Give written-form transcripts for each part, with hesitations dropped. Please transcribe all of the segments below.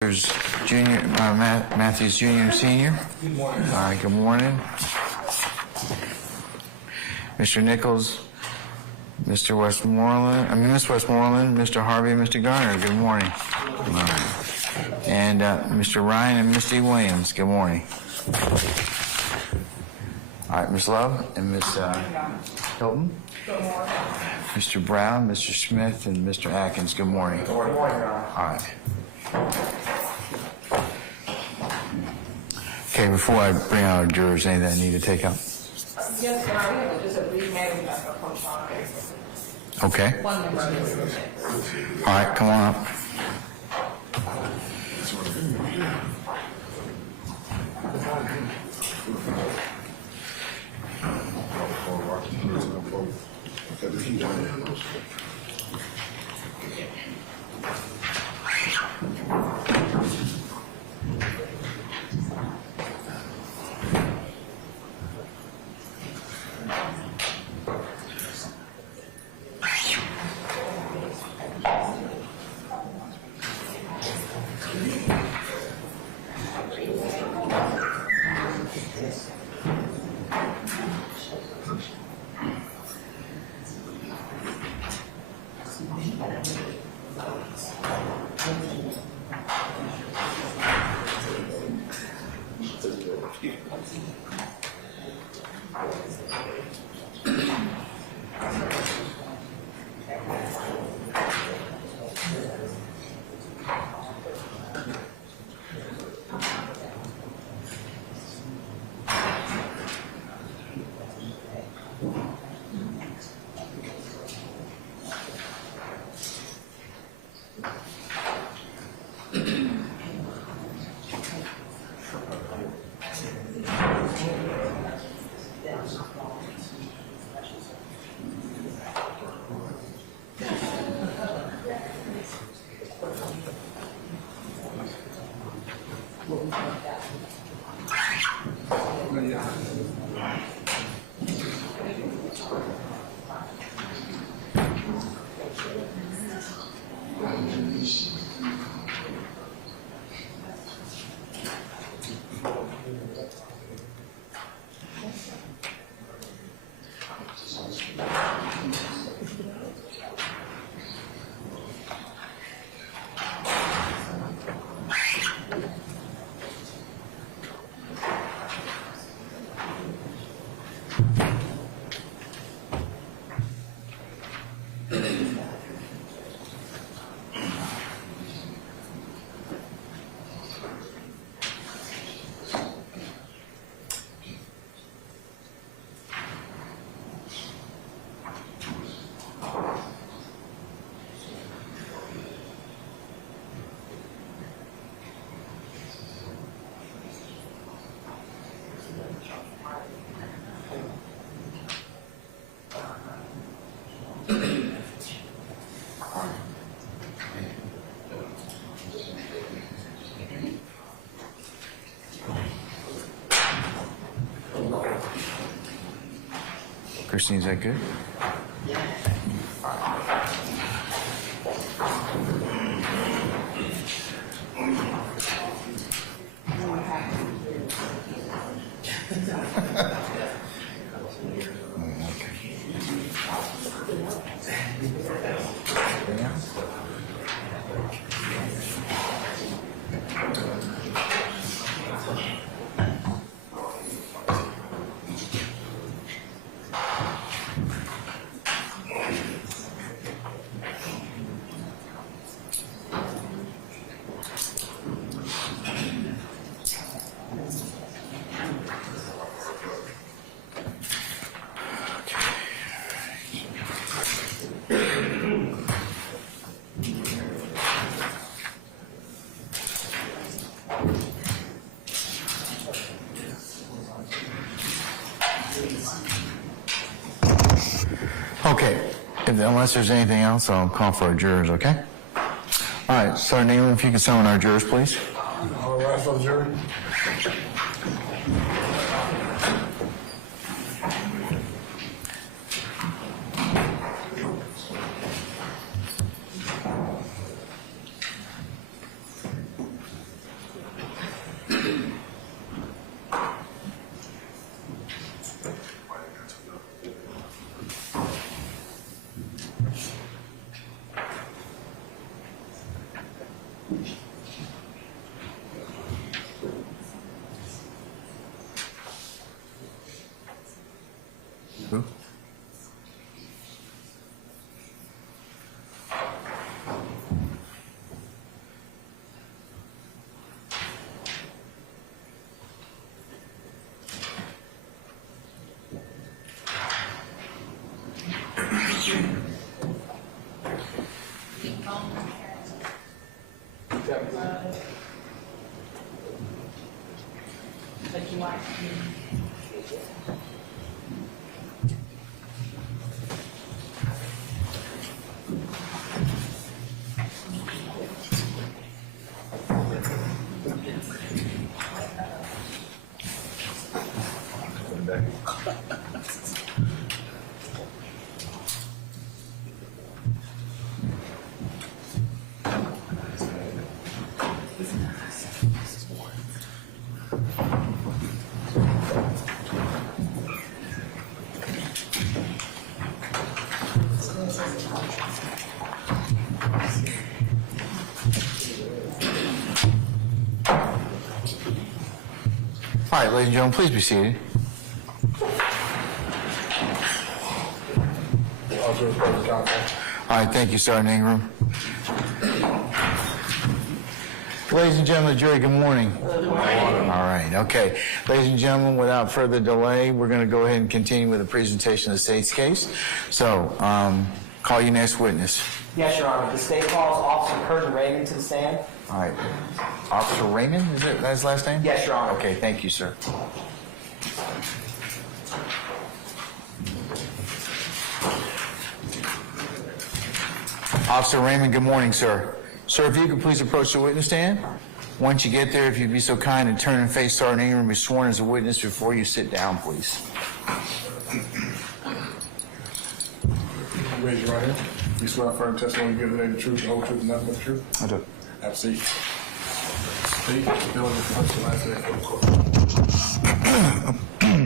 There's Junior, Matthews Junior and Senior. Good morning. All right, good morning. Mr. Nichols, Mr. Westmoreland, Miss Westmoreland, Mr. Harvey, Mr. Garner, good morning. Good morning. And Mr. Ryan and Misty Williams, good morning. All right, Ms. Love and Ms. Hilton. Good morning. Mr. Brown, Mr. Smith, and Mr. Atkins, good morning. Good morning, Your Honor. All right. Okay, before I bring out our jurors, anything I need to take up? Yes, Your Honor, just a brief meeting of the post-office. Okay. 1 minute. All right, come on up. Christine, is that good? Okay, unless there's anything else, I'll call for our jurors, okay? All right, Sergeant Newman, if you could summon our jurors, please. All right, for the jury. Who? All right, ladies and gentlemen, please be seated. Also report to counsel. All right, thank you, Sergeant Ingram. Ladies and gentlemen, jury, good morning. Good morning. All right, okay. Ladies and gentlemen, without further delay, we're going to go ahead and continue with the presentation of the state's case. So, call your next witness. Yes, Your Honor. The state calls Officer Curtin Raymond to the stand. All right. Officer Raymond, is that his last name? Yes, Your Honor. Okay, thank you, sir. Officer Raymond, good morning, sir. Sir, if you could please approach the witness stand. Once you get there, if you'd be so kind and turn and face Sergeant Ingram and be sworn as a witness before you sit down, please. Raise your right hand. You swear affirm testimony you give today the truth, the whole truth, and nothing but the truth? I do. Have a seat. Speak. Bill, what's your last name for the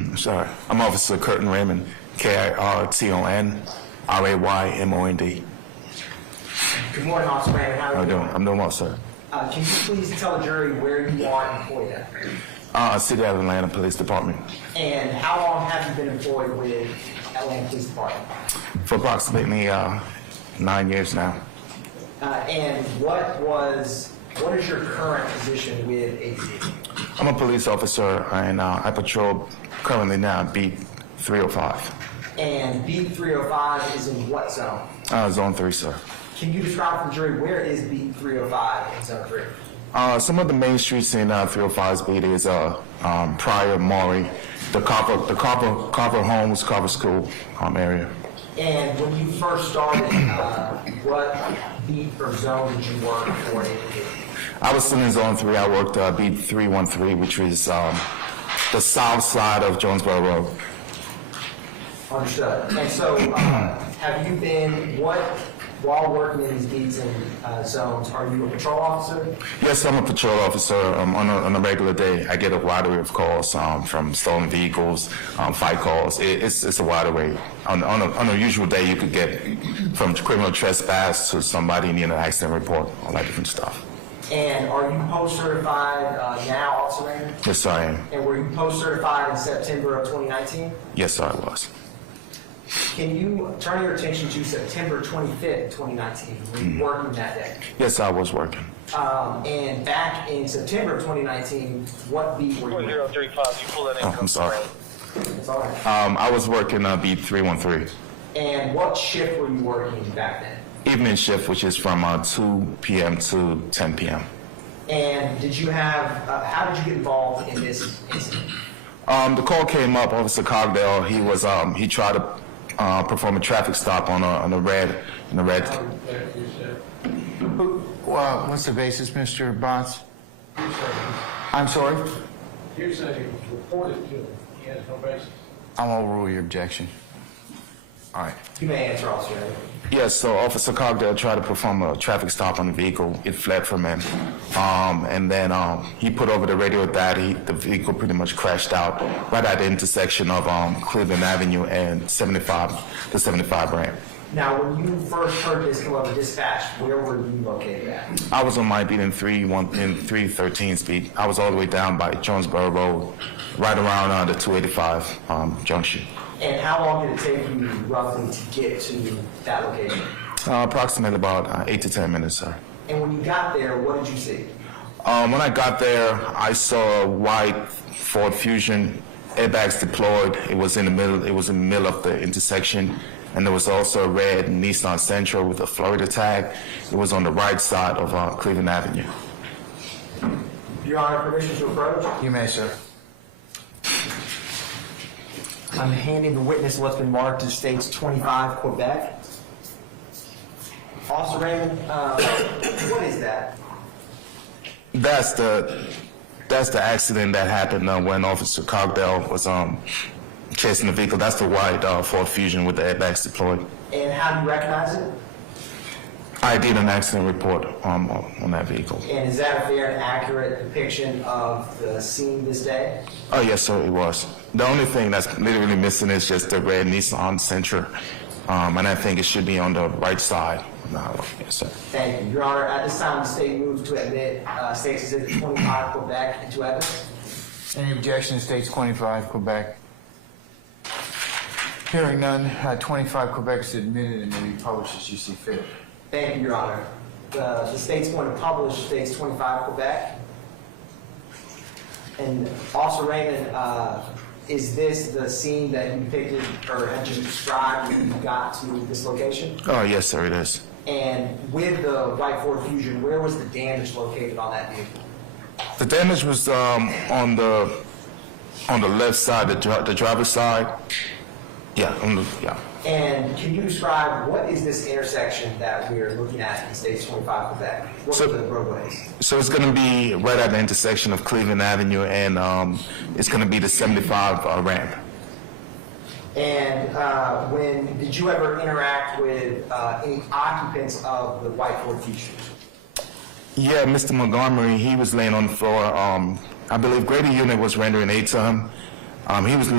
court? Sorry. I'm Officer Curtin Raymond, Kirton Raymond. Good morning, Officer Raymond. How How are you you doing? I'm doing well, sir. Can you please tell the jury where you are employed at? City of Atlanta Police Department. And how long have you been employed with Atlanta Police Department? For approximately 9 years now. And what is your current position with APD? I'm a police officer, and I patrol currently now at Beat 305. And Beat 305 is in what zone? Zone 3, sir. Can you describe for the jury where is Beat 305 in zone 3? Some of the main streets in 305's Beat is Pryor, Maury, the Copper Homes, Copper School area. And when you first started, what beat or zone did you work for APD? I was still in Zone 3. I worked Beat 313, which is the south side of Jonesboro Road. Understood. And so, have you been, while working in these beats and zones, are you a patrol officer? Yes, I'm a patrol officer. On a regular day, I get a wide array of calls from stolen vehicles, fight calls. It's a wide array. On a usual day, you could get from criminal trespass to somebody needing an accident report, all that different stuff. And are you post-certified now, Officer Raymond? Yes, sir, I am. And were you post-certified in September of 2019? Yes, sir, I was. Can you turn your attention to September 25th, 2019? Were you working that day? Yes, I was working. And back in September of 2019, what beat were you in? 4035, you pull that in. Oh, I'm sorry. That's all right. I was working Beat 313. And what shift were you working back then? Evening shift, which is from 2 p.m. to 10 p.m. And did you have, how did you get involved in this incident? The call came up, Officer Cogdell. He tried to perform a traffic stop on a red. Well, what's the basis, Mr. Botts? I'm sorry? You said he was reported to him. He has no basis. I'll overrule your objection. All right. You may answer, Officer Raymond. Yes, so Officer Cogdell tried to perform a traffic stop on the vehicle. It fled from him. And then he put over the radio that the vehicle pretty much crashed out right at the intersection of Cleveland Avenue and the 75 ramp. Now, when you first heard this come over dispatch, where were you located at? I was on my beat in 313 speed. I was all the way down by Jonesboro Road, right around the 285 junction. And how long did it take you roughly to get to that location? Approximately about 8 to 10 minutes, sir. And when you got there, what did you see? When I got there, I saw a white Ford Fusion, airbags deployed. It was in the middle. It was in the middle of the intersection, and there was also a red Nissan Sentra with a Florida tag. It was on the right side of Cleveland Avenue. Your Honor, permission to approach? You may, sir. I'm handing the witness what's been marked as States 25, Quebec. Officer Raymond, what is that? That's the accident that happened when Officer Cogdell was chasing the vehicle. That's the white Ford Fusion with the airbags deployed. And how do you recognize it? I did an accident report on that vehicle. And is that a fair and accurate depiction of the scene this day? Oh, yes, sir, it was. The only thing that's literally missing is just the red Nissan Sentra, and I think it should be on the right side. No, yes, sir. Thank you. Your Honor, at this time, the state moves to admit States Exhibit 25, Quebec, into evidence. Any objection to States 25, Quebec? Hearing none, 25 Quebec is admitted and may be published as you see fit. Thank you, Your Honor. The state's going to publish States 25, Quebec. And Officer Raymond, is this the scene that you depicted or had just described when you got to this location? Oh, yes, sir, it is. And with the white Ford Fusion, where was the damage located on that vehicle? The damage was on the left side, the driver's side. Yeah, yeah. And can you describe what is this intersection that we're looking at in States 25, Quebec? What are the roadways? So it's going to be right at the intersection of Cleveland Avenue, and it's going to be the 75 ramp. And when did you ever interact with any occupants of the white Ford Fusion? Yeah, Mr. Montgomery, he was laying on the floor. I believe Grady Unit was rendering aid to him. He was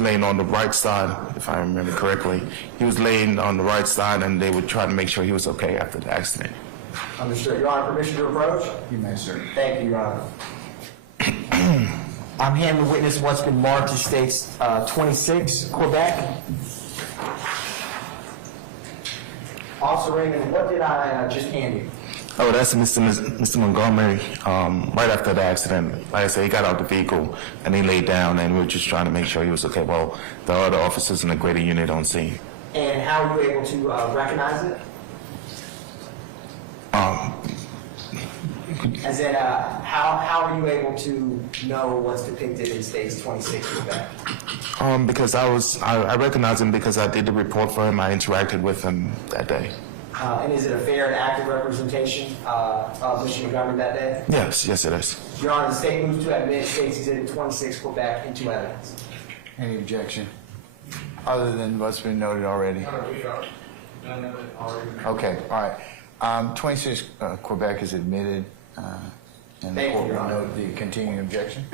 laying on the right side, if I remember correctly. He was laying on the right side, and they would try to make sure he was okay after the accident. Understood. Your Honor, permission to approach? You may, sir. Thank you, Your Honor. I'm handing the witness what's been marked as States 26, Quebec. Officer Raymond, what did I just hand you? Oh, that's Mr. Montgomery. Right after the accident, like I said, he got out the vehicle and he laid down, and we were just trying to make sure he was okay. Well, the other officers in the greater unit on scene. And how were you able to recognize it? As in, how are you able to know what's depicted in States 26 Quebec? Because I recognized him because I did the report for him. I interacted with him that day. And is it a fair and accurate representation of Mr. Montgomery that day? Yes, it is. Your Honor, the state moves to admit States Exhibit 26 Quebec into evidence. Any objection? Other than what's been noted already? Okay, all right. 26 Quebec is admitted, and the Thank you, court Your will Honor. note the continuing objection.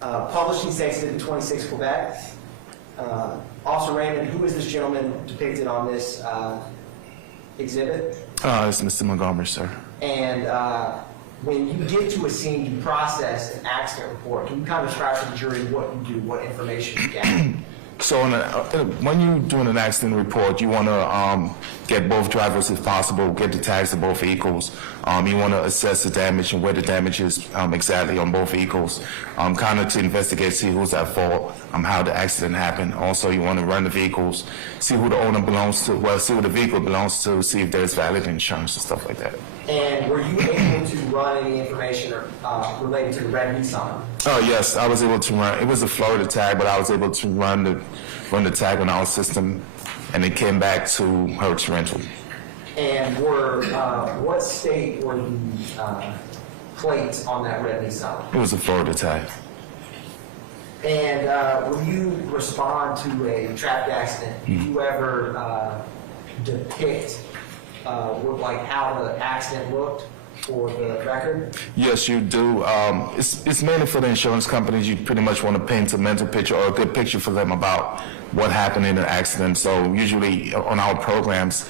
Publishing States Exhibit 26 Quebec. Officer Raymond, who is this gentleman depicted on this exhibit? It's Mr. Montgomery, sir. And when you get to a scene, you process an accident report. Can you kind of describe to the jury what you do, what information you get? So when you're doing an accident report, you want to get both drivers if possible, get the tags of both vehicles. You want to assess the damage and where the damage is exactly on both vehicles, kind of to investigate, see who's at fault, how the accident happened. Also, you want to run the vehicles, see who the owner belongs to, see who the vehicle belongs to, see if there's valid insurance and stuff like that. And were you able to run any information related to the red Nissan? Oh, yes, I was able to run. It was a Florida tag, but I was able to run the tag on our system, and it came back to Hertz Rental. And what state were the plates on that red Nissan? It was a Florida tag. And when you respond to a traffic accident, do you ever depict how the accident looked for the record? Yes, you do. It's mainly for the insurance companies. You pretty much want to paint a mental picture or a good picture for them about what happened in an accident. So usually on our programs,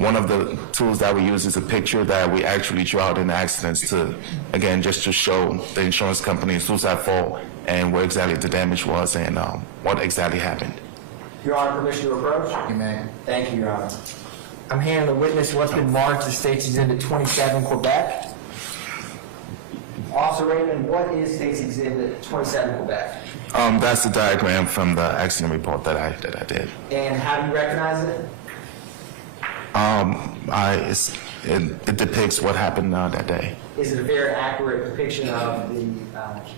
one of the tools that we use is a picture that we actually drew out in the accidents to, again, just to show the insurance companies who's at fault and where exactly the damage was and what exactly happened. Your Honor, permission to approach? You may. Thank you, Your Honor. I'm handing the witness what's been marked as State's Exhibit 27, Quebec. Officer Raymond, what is State's Exhibit 27, Quebec? That's the diagram from the accident report that I did. And how do you recognize it? It depicts what happened that day. Is it a very accurate depiction of the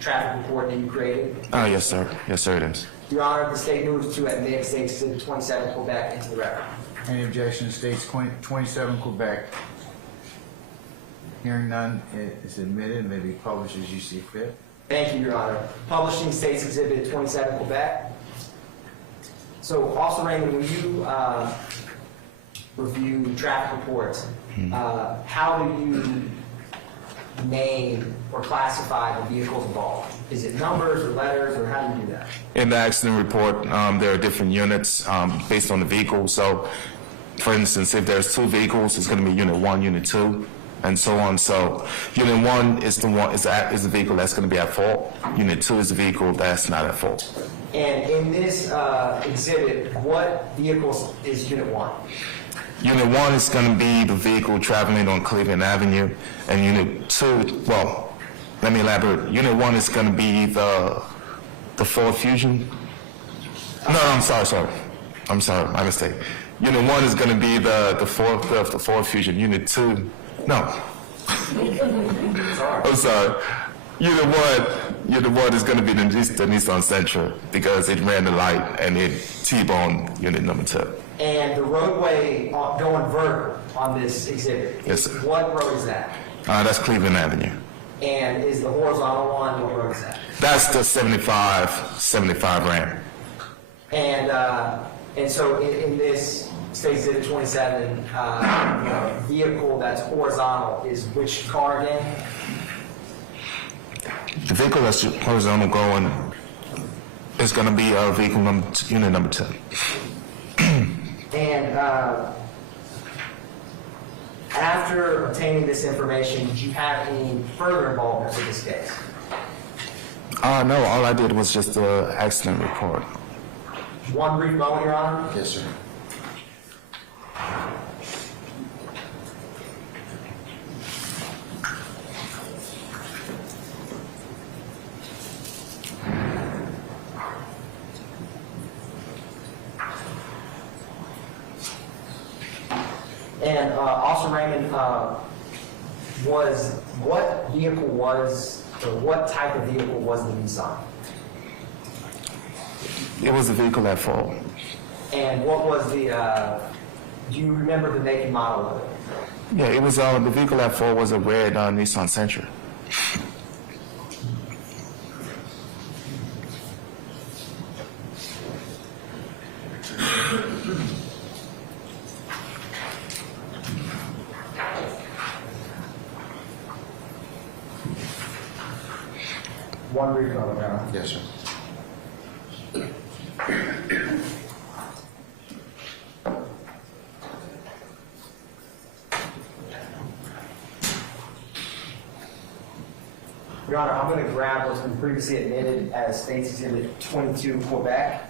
traffic report that you created? Oh, yes, sir. Yes, sir, it is. Your Honor, the State moves to admit State's Exhibit 27, Quebec into the record. Any objection to States 27 Quebec? Hearing none, it is admitted and may be published as you see fit. Thank you, Your Honor. Publishing State's Exhibit 27, Quebec. So, Officer Raymond, when you review traffic reports, how do you name or classify the vehicles involved? Is it numbers or letters, or how do you do that? In the accident report, there are different units based on the vehicle. So, for instance, if there's 2 vehicles, it's going to be Unit 1, Unit 2, and so on. So, Unit 1 is the vehicle that's going to be at fault. Unit 2 is the vehicle that's not at fault. And in this exhibit, what vehicles is Unit 1? Unit 1 is going to be the vehicle traveling on Cleveland Avenue, and Unit 2, well, let me elaborate. Unit 1 is going to be the Ford Fusion. No, I'm sorry, my mistake. Unit 1 is going to be the Ford Fusion. Unit 2, no. I'm sorry. Unit 1 is going to be the Nissan Sentra because it ran the light and it T-boned unit number 2. And the roadway going vertical on this exhibit, Yes, sir. what road is that? That's Cleveland Avenue. And is the horizontal one, what road is that? That's the 75 ramp. And so in this State Exhibit 27, vehicle that's horizontal is which car again? The vehicle that's horizontal going is going to be unit number 2. And after obtaining this information, did you have any further involvement with this case? No, all I did was just the accident report. One brief moment, Your Honor. Yes, sir. And Officer Raymond, what vehicle was, or what type of vehicle was the Nissan? It was the vehicle at fault. And what was the, do you remember the make and model of it? Yeah, it was the vehicle at fault was a red Nissan Sentra. One brief moment, Your Honor. Yes, sir. Your Honor, I'm going to grab what's been previously admitted as State's Exhibit 22, Quebec.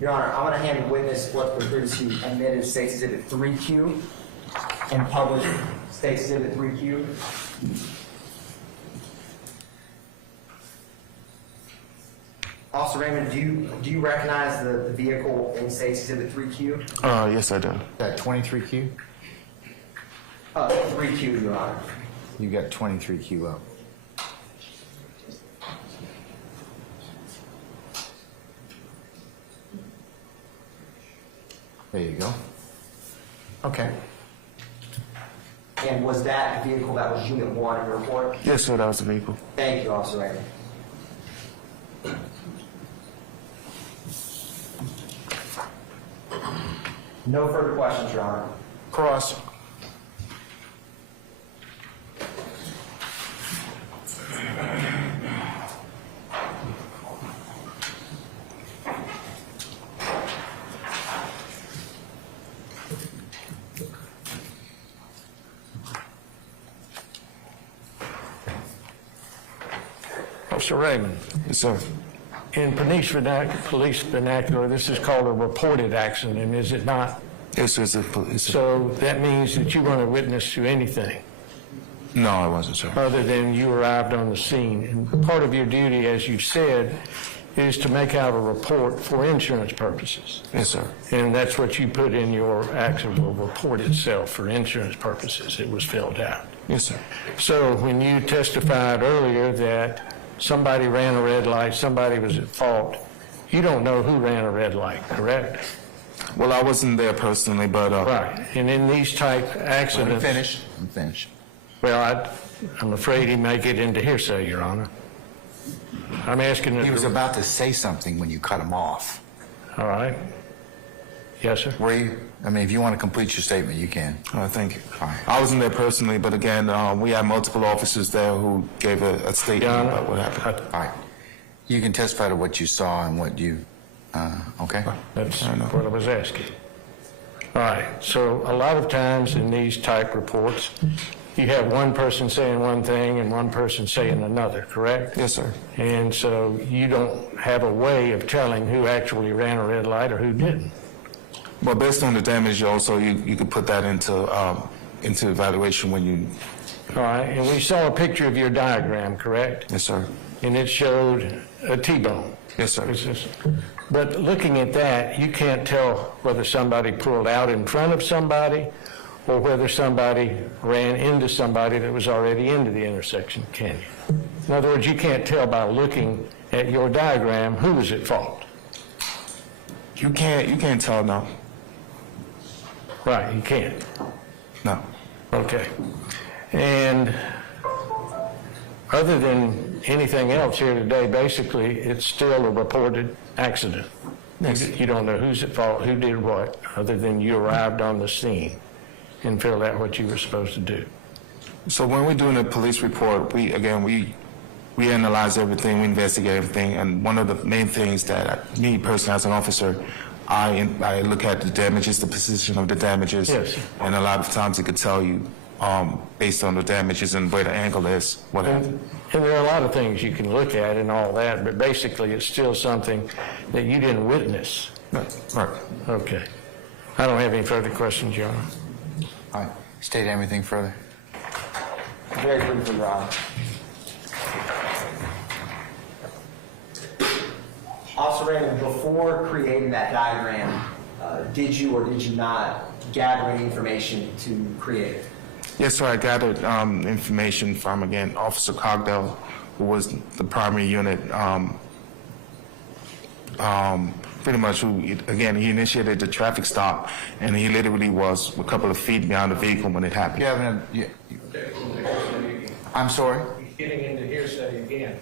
Your Honor, I'm going to hand the witness what's been previously admitted as State's Exhibit 3Q and published State's Exhibit 3Q. Officer Raymond, do you recognize the vehicle in State's Exhibit 3Q? Yes, I do. Got 23Q? 3Q, Your Honor. You got 23Q up. There you go. Okay. And was that the vehicle that was Unit 1 in your report? Yes, sir, that was the vehicle. Thank you, Officer Raymond. No further questions, Your Honor. Cross. Officer Raymond, Yes, sir. in police vernacular, this is called a reported accident, is it not? Yes, sir. So that means that you weren't a witness to anything No, I wasn't, sir. other than you arrived on the scene. And part of your duty, as you said, is to make out a report for insurance purposes. Yes, sir. And that's what you put in your actual report itself for insurance purposes. It was filled out. Yes, sir. So when you testified earlier that somebody ran a red light, somebody was at fault, you don't know who ran a red light, correct? Well, I wasn't there personally, but Right. And in these type Let me accidents... finish. Let me finish. Well, I'm afraid he may get into hearsay, Your Honor. I'm asking... He was about to say something when you cut him off. All right. Yes, sir. Were you? I mean, if you want to complete your statement, you can. thank you. All right. I wasn't there personally, but again, we had multiple officers there who gave a statement Your Honor, about what happened. All right. You can testify to what you saw and what you, okay? That's what I was asking. All right. So a lot of times in these type reports, you have one person saying one thing and one person saying another, correct? Yes, sir. And so you don't have a way of telling who actually ran a red light or who didn't. But based on the damage, also you could put that into evaluation when you. All right. And we saw a picture of your diagram, correct? Yes, sir. And it showed a T-bone. Yes, sir. But looking at that, you can't tell whether somebody pulled out in front of somebody or whether somebody ran into somebody that was already into the intersection, can you? In other words, you can't tell by looking at your diagram who was at fault. You can't tell now. Right, you can't. No. Okay. And other than anything else here today, basically, it's still a reported accident. Yes. You don't know who's at fault, who did what, other than you arrived on the scene and filled out what you were supposed to do. So when we're doing a police report, we analyze everything, we investigate everything, and one of the main things that me personally as an officer, I look at the damages, the position of the damages, Yes. and a lot of times it could tell you based on the damages and where the angle is, what happened. And there are a lot of things you can look at and all that, but basically it's still something that you didn't witness. Right. Okay. I don't have any further questions, Your Honor. All right. State anything further? Very briefly, Your Honor. Officer Raymond, before creating that diagram, did you or did you not gather any information to create it? Yes, sir. I gathered information from, again, Officer Cogdell, who was the primary unit, pretty much who, again, he initiated the traffic stop, and he literally was a couple of feet behind the vehicle when it happened. You haven't, I'm sorry? Getting into hearsay again.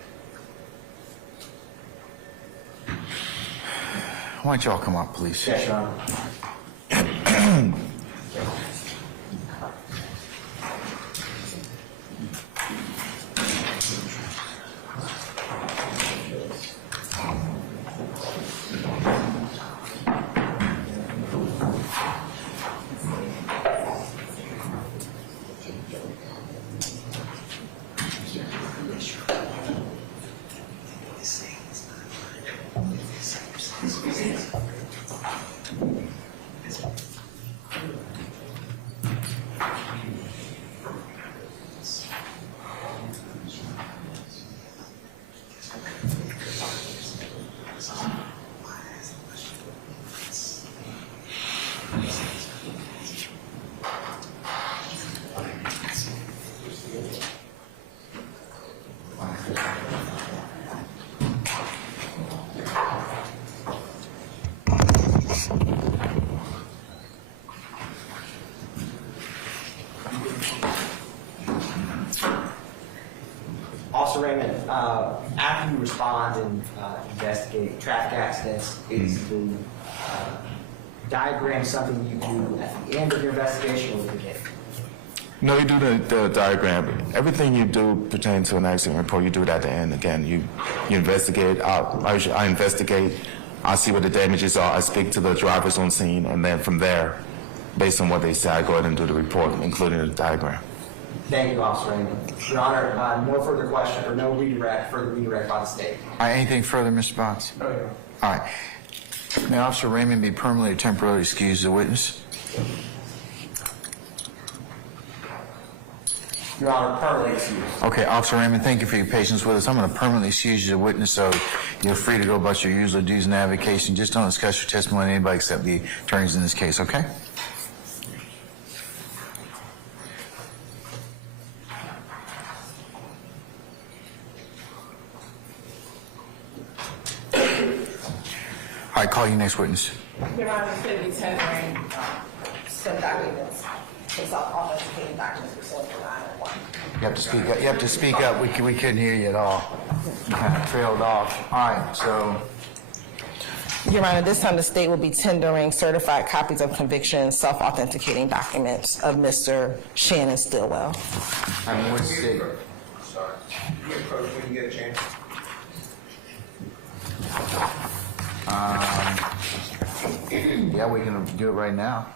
Why don't y'all come up, please? Yes, Your Honor. respond and investigate traffic accidents? Is the diagram something you do at the end of your investigation or the beginning? No, you do the diagram. Everything you do pertaining to an accident report, you do it at the end. Again, you investigate. I investigate. I see what the damages are. I speak to the drivers on scene, and then from there, based on what they say, I go ahead and do the report, including the diagram. Thank you, Officer Raymond. Your Honor, no further question or no further redirect by the state. All right, anything further, Mr. Bonds? Oh, yeah. All right. May Officer Raymond be permanently or temporarily excused as a witness? Your Honor, permanently excused. Okay, Officer Raymond, thank you for your patience with us. I'm going to permanently excuse you as a witness, so you're free to go about your usual duties and avocation. Just don't discuss your testimony with anybody except the attorneys in this case, okay? All right, call your next witness. Your Honor, it's going to be tendering some documents, some self-authenticating documents pursuant to 901. You have to speak up. You have to speak up. We couldn't hear you at all. You kind of trailed off. All right, so Your Honor, this time the state will be tendering certified copies of conviction, self-authenticating documents of Mr. Shannon Stillwell. I mean, what's the state? Sorry. You approach when you get a chance. Yeah, we can do it right now.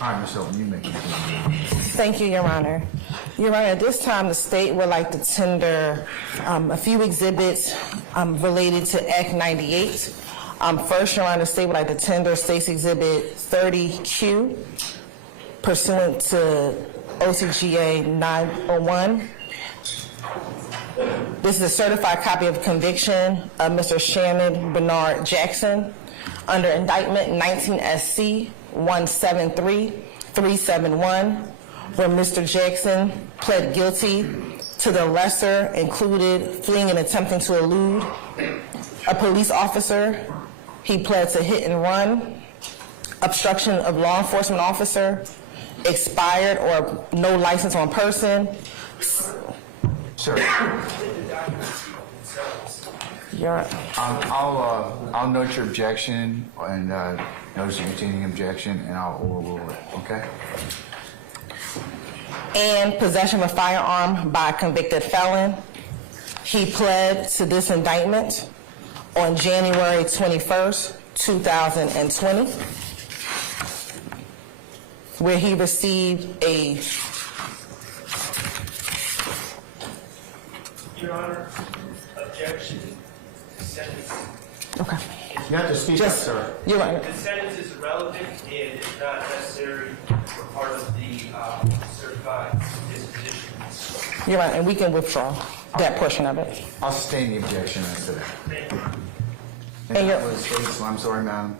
All right, Ms. Hilton, you make it. Thank you, Your Honor. Your Honor, at this time, the state would like to tender a few exhibits related to Act 98. First, Your Honor, the state would like to tender State's Exhibit 30Q pursuant to OCGA 901. This is a certified copy of conviction of Mr. Shannon Bernard Jackson under indictment 19 SC 173371, where Mr. Jackson pled guilty to the lesser included fleeing and attempting to elude a police officer. He pled to hit and run, obstruction of law enforcement officer, expired or no license on person. Sir, I'll I'll note your objection and notice your continuing objection, and I'll overrule it, okay? and possession of a firearm by a convicted felon. He pled to this indictment on January 21st, 2020, where he received a... Your Honor, objection, sentence. Okay. You have to speak up, sir. You're right. The sentence is irrelevant and is not necessary for part of the certified disposition. You're right, and we can withdraw that portion of it. I'll sustain the objection as to that. Thank you. And And that you're- was states, I'm sorry, madam.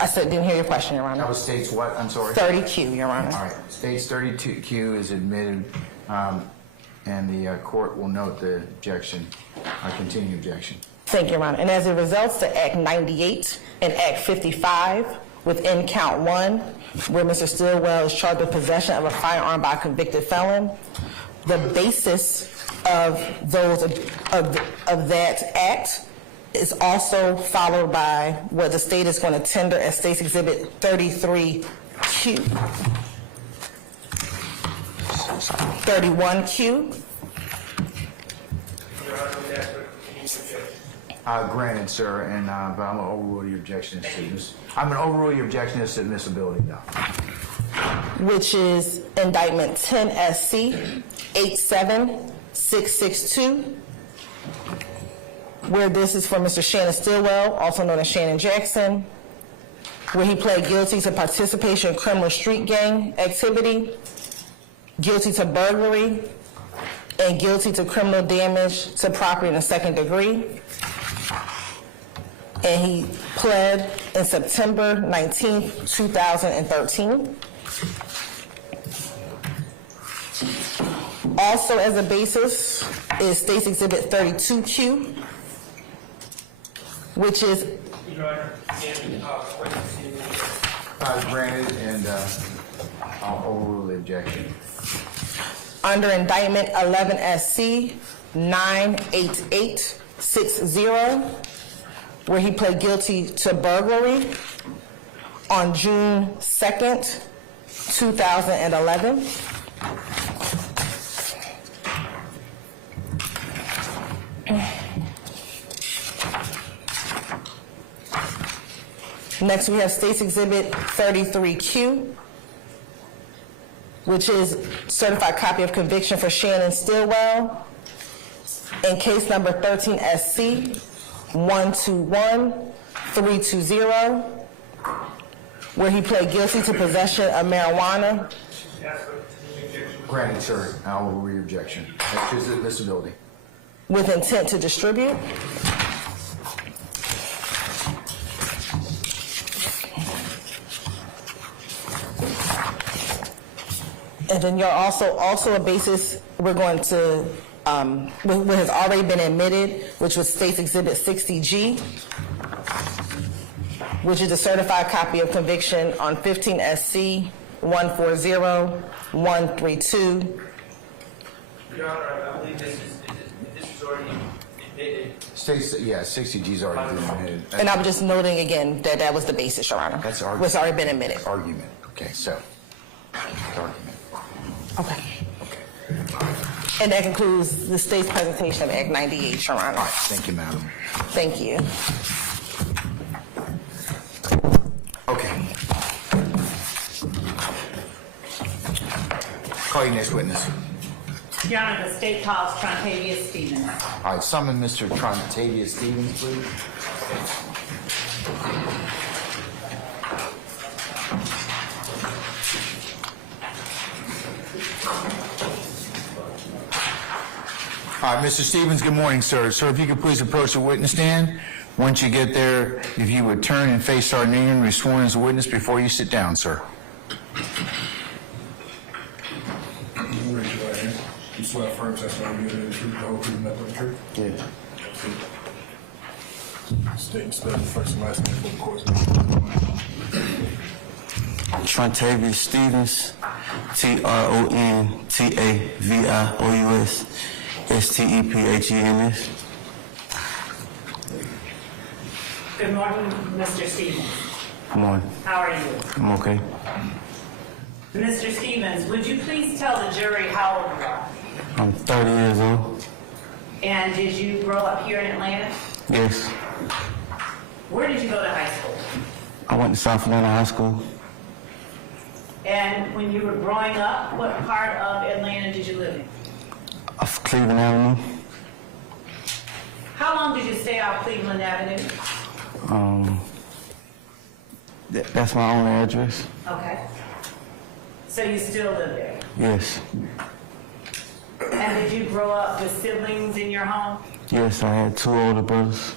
I said, didn't hear your question, Your That Honor. was states what, I'm sorry? 30Q, Your Honor. All right, states 32Q is admitted, and the court will note the objection, continuing objection. Thank you, Your Honor. And as it results to Act 98 and Act 55 within Count 1, where Mr. Stillwell is charged with possession of a firearm by a convicted felon, the basis of those of that act is also followed by what the state is going to tender as State's Exhibit 33Q. 31Q. Your Honor, with that, objection. Granted, sir, and, but I'm gonna overrule your objection as to this. I'm gonna overrule your objection as to admissibility now. Which is indictment 10 SC 87662, where this is for Mr. Shannon Stillwell, also known as Shannon Jackson, where he pled guilty to participation in criminal street gang activity, guilty to burglary, and guilty to criminal damage to property in the second degree. And he pled in September 19th, 2013. Also as a basis is State's Exhibit 32Q, which is, Your Honor, and question. Granted, and, I'll overrule the objection. under indictment 11 SC 98860, where he pled guilty to burglary on June 2nd, 2011. Next, we have State's Exhibit 33Q, which is certified copy of conviction for Shannon Stillwell in case number 13SC 121320, where he pled guilty to possession of marijuana. Granted, sir. I will read your objection. That's just a disability. With intent to distribute. And then you're also a basis we're going to, what has already been admitted, which was State's Exhibit 60G, which is a certified copy of conviction on 15 SC 140132. Your Honor, I believe this is already admitted. States, yeah, 60G's already been admitted. And I'm just noting again that that was the basis, Your Honor. That's argument. It's already been admitted. Argument. Okay, so. Argument. Okay. Okay. And that concludes the state's presentation of Act 98, Your Honor. All right, thank you, madam. Thank you. Okay. Call your next witness. Your Honor, the state calls Trontavia Stevens. All right, summon Mr. Trontavia Stevens, please. All right, Mr. Stevens, good morning, sir. Sir, if you could please approach the witness stand. Once you get there, if you would turn and face Sergeant Ingram, be sworn as a witness before you sit down, sir. You raise your right hand. You swear affirm testimony you give the truth, the whole truth, and nothing but the truth? Yeah. State and spell the first and last name for the court. Trontavia Stevens, Trontavious, Stephenis. Good morning, Mr. Stevens. Good morning. How are you? I'm okay. Mr. Stevens, would you please tell the jury how old you are? I'm 30 years old. And did you grow up here in Atlanta? Yes. Where did you go to high school? I went to South Atlanta High School. And when you were growing up, what part of Atlanta did you live in? Off Cleveland Avenue. How long did you stay off Cleveland Avenue? That's my only address. Okay. So you still live there? Yes. And did you grow up with siblings in your home? Yes, I had 2 older brothers.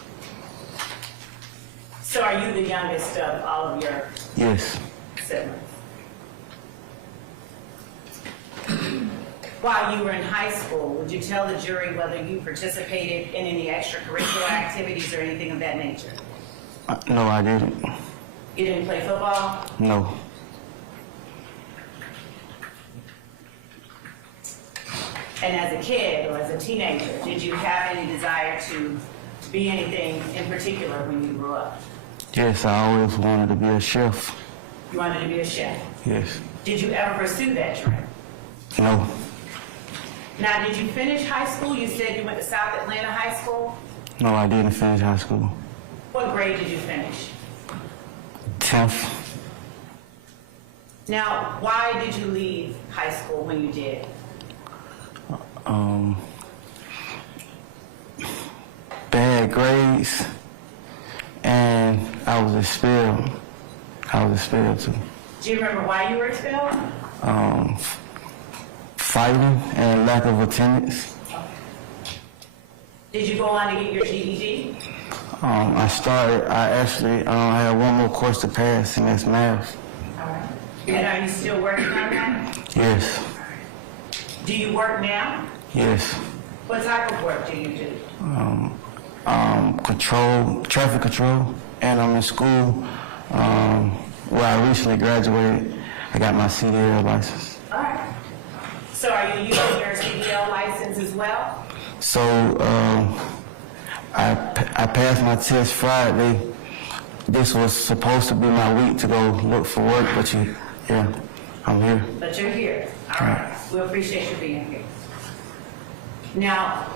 So are you the youngest of all of your Yes. siblings? While you were in high school, would you tell the jury whether you participated in any extracurricular activities or anything of that nature? No, I didn't. You didn't play football? No. And as a kid or as a teenager, did you have any desire to be anything in particular when you grew up? Yes, I always wanted to be a chef. You wanted to be a chef. Yes. Did you ever pursue that dream? No. Now, did you finish high school? You said you went to South Atlanta High School. No, I didn't finish high school. What grade did you finish? 10th. Now, why did you leave high school when you did? Bad grades, and I was expelled. Too. Do you remember why you were expelled? Fighting and lack of attendance. Did you go on to get your GED? I actually had one more course to pass, and that's math. All right. And are you still working on that? Yes. Do you work now? Yes. What type of work do you do? Traffic control, and I'm in school where I recently graduated. I got my CDL license. All right. So are you using your CDL license as well? So I passed my test Friday. This was supposed to be my week to go look for work, but I'm here. But you're here. All right. We appreciate you being here. Now,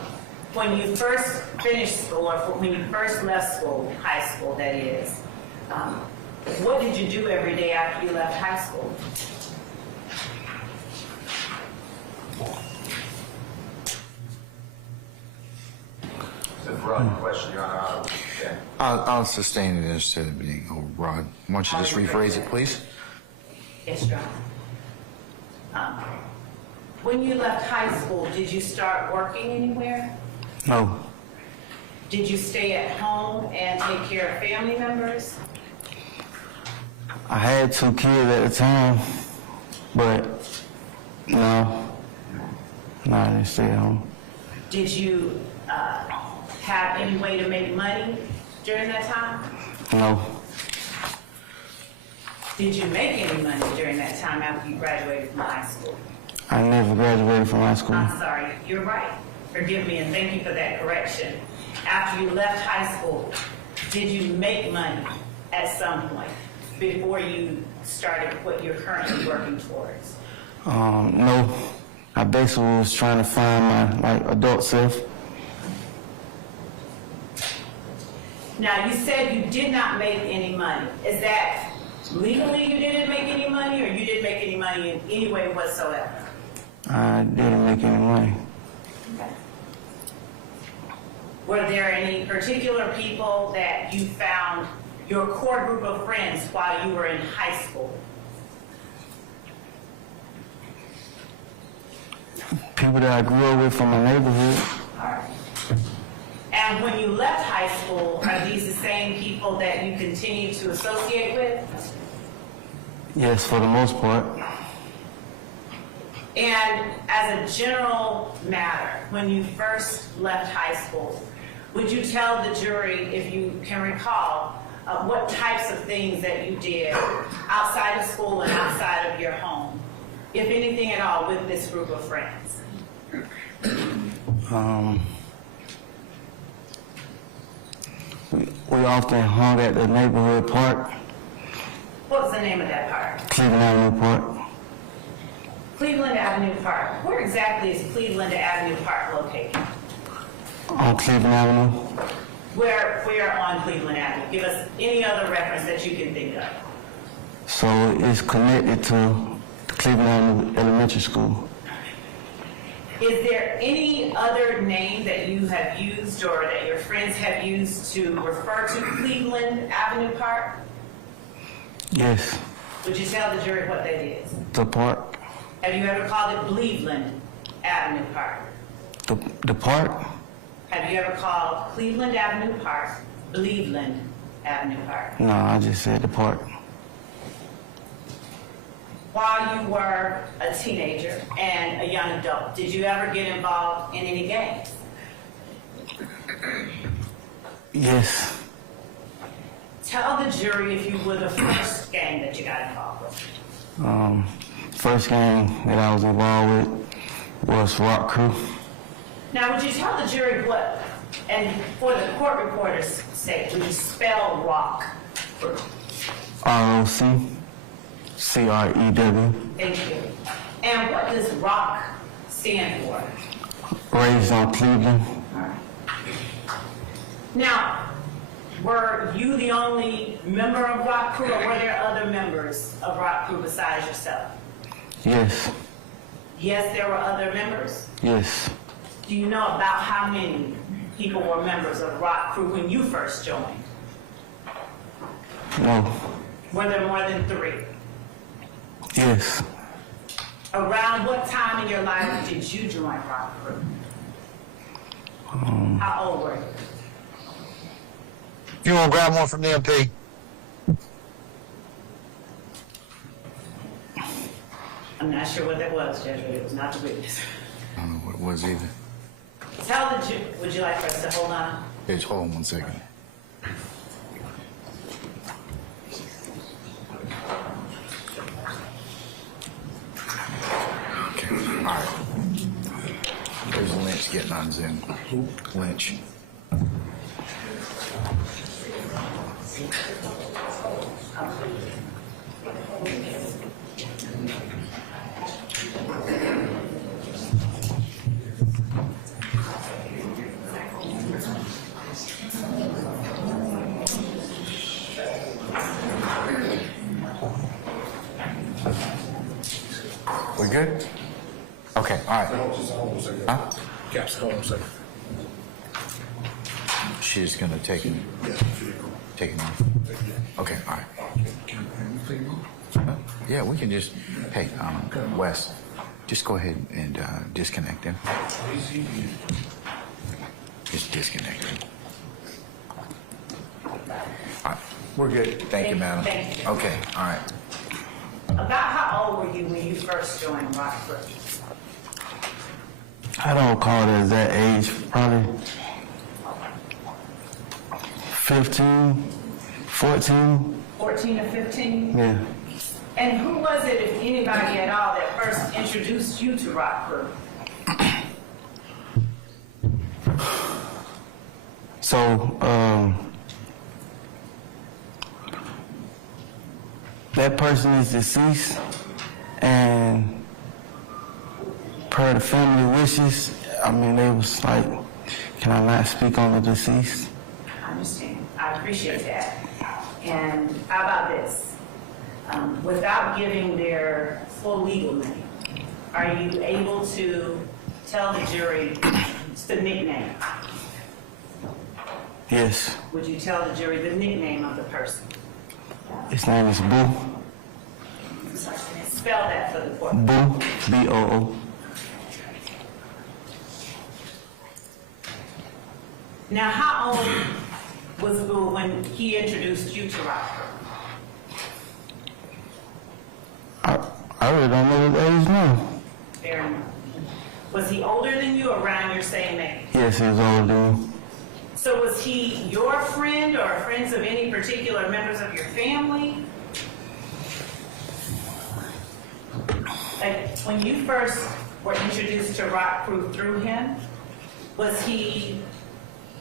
when you first finished school, or when you first left school, high school that is, what did you do every day after you left high school? It's a broad question, Your Honor. Yeah. I'll sustain this to the beginning. Oh, Rod, why don't you just rephrase it, please? Yes, Your Honor. When you left high school, did you start working anywhere? No. Did you stay at home and take care of family members? I had 2 kids at the time, but no, I didn't stay at home. Did you have any way to make money during that time? No. Did you make any money during that time after you graduated from high school? I never graduated from high school. I'm sorry, you're right. Forgive me and thank you for that correction. After you left high school, did you make money at some point before you started what you're currently working towards? No. I basically was trying to find my adult self. Now, you said you did not make any money. Is that legally you didn't make any money, or you didn't make any money in any way whatsoever? I didn't make any money. Okay. Were there any particular people that you found your core group of friends while you were in high school? People that I grew up with from my neighborhood. All right. And when you left high school, are these the same people that you continue to associate with? Yes, for the most part. And as a general matter, when you first left high school, would you tell the jury, if you can recall, what types of things that you did outside of school and outside of your home, if anything at all, with this group of friends? We often hung at the neighborhood park, What was the name of that park? Cleveland Avenue Park. Cleveland Avenue Park. Where exactly is Cleveland Avenue Park located? On Cleveland Avenue. Where on Cleveland Avenue? Give us any other reference that you can think of. So it's connected to the Cleveland Avenue Elementary School. Is there any other name that you have used or that your friends have used to refer to Cleveland Avenue Park? Yes, Would you tell the jury what that is? the park. Have you ever called it Cleveland Avenue Park? The park? Have you ever called Cleveland Avenue Park Cleveland Avenue Park? No, I just said the park. While you were a teenager and a young adult, did you ever get involved in any games? Yes. Tell the jury, if you would, the first game that you got involved with. First game that I was involved with was Rock Crew. Now, would you tell the jury what, and for the court reporter's sake, would you spell rock? ROC. CREW. Thank you. And what does rock stand for? Raised on Cleveland. All right. Now, were you the only member of Rock Crew, or were there other members of Rock Crew besides yourself? Yes. Yes, there were other members. Yes. Do you know about how many people were members of Rock Crew when you first joined? No. Were there more than 3? Yes. Around what time in your life did you join Rock Crew? How old were you? You want to grab one from the MP? I'm not sure what that was, Judge, but it was not the witness. I don't know what it was either. Tell the jury, would you like for us to hold on? Judge, hold on one second. Okay, all right. There's Lynch getting on Zoom. Lynch. We good? Okay, all right. Hold on a second. Huh? Caps, hold on a second. She's gonna take it. Take it off. Okay, all right. Yeah, we can just, hey, Wes, just go ahead and disconnect him. Just disconnect him. All right, we're good. Thank you, madam. Thank you. Okay, all right. About how old were you when you first joined Rockford? I don't recall it as that age, probably 15, 14. 14 or 15? Yeah. And who was it, if anybody at all, that first introduced you to Rockford? So, that person is deceased, and per the family wishes, I mean, they was like, can I not speak on the deceased? I understand. I appreciate that. And how about this? Without giving their full legal name, are you able to tell the jury the nickname? Yes. Would you tell the jury the nickname of the person? His name is Boo. Spell that for the court. Boo, B-O-O. Now, how old was Boo when he introduced you to Rockford? I really don't know his age now. Fair enough. Was he older than you, or around your same age? Yes, he was older than me. So was he your friend or friends of any particular members of your family? Like, when you first were introduced to Rock Crew through him,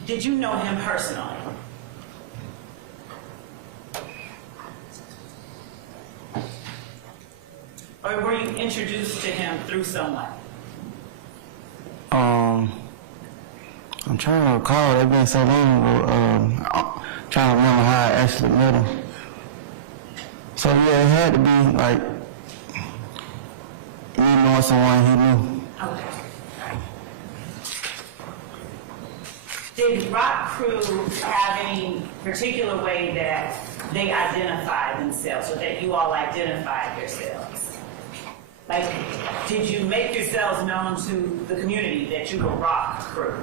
did you know him personally? Or were you introduced to him through someone? I'm trying to recall, it's been so long ago, I'm trying to remember how I actually met him. So yeah, it had to be like me knowing someone he knew. Okay. Did Rock Crew have any particular way that they identified themselves, or that you all identified yourselves? Like, did you make yourselves known to the community that you were Rock Crew?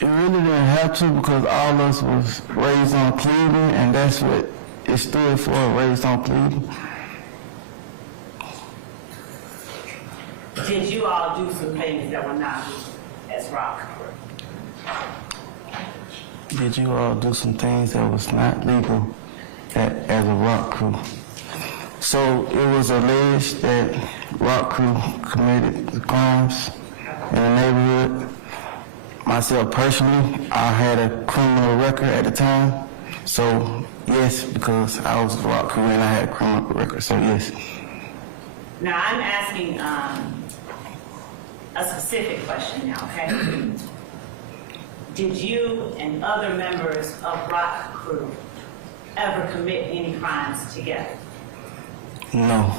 It really didn't have to, because all of us was raised on Cleveland, and that's what it stood for, raised on Cleveland. Did you all do some things that were not as Rock Crew? Did you all do some things that was not legal as a Rock Crew? So it was alleged that Rock Crew committed the crimes in the neighborhood. Myself personally, I had a criminal record at the time. So yes, because I was a Rock Crew and I had a criminal record, so yes. Now, I'm asking a specific question now, okay? Did you and other members of Rock Crew ever commit any crimes together? No.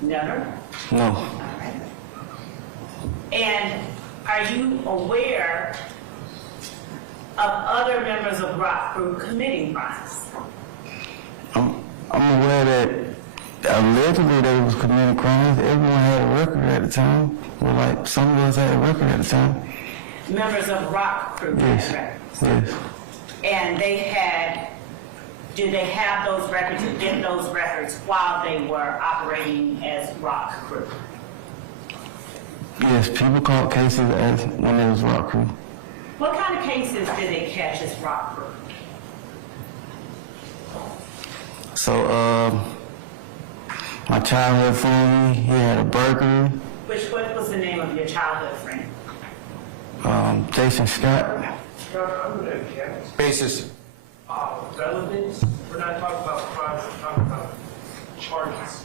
Never? No. All right. And are you aware of other members of Rock Crew committing crimes? I'm aware that allegedly they was committing crimes. Everyone had a record at the time. Well, like some of us had a record at the time. Members of Rock Crew Yes. had records? Yes. And did they have those records and get those records while they were operating as Rock Crew? Yes, people caught cases as when it was Rock Crew. What kind of cases did they catch as Rock Crew? So, my childhood friend, he had a burglary. What was the name of your childhood friend? Jason Scott. Basis. Relevance, we're not talking about crimes, we're talking about charges.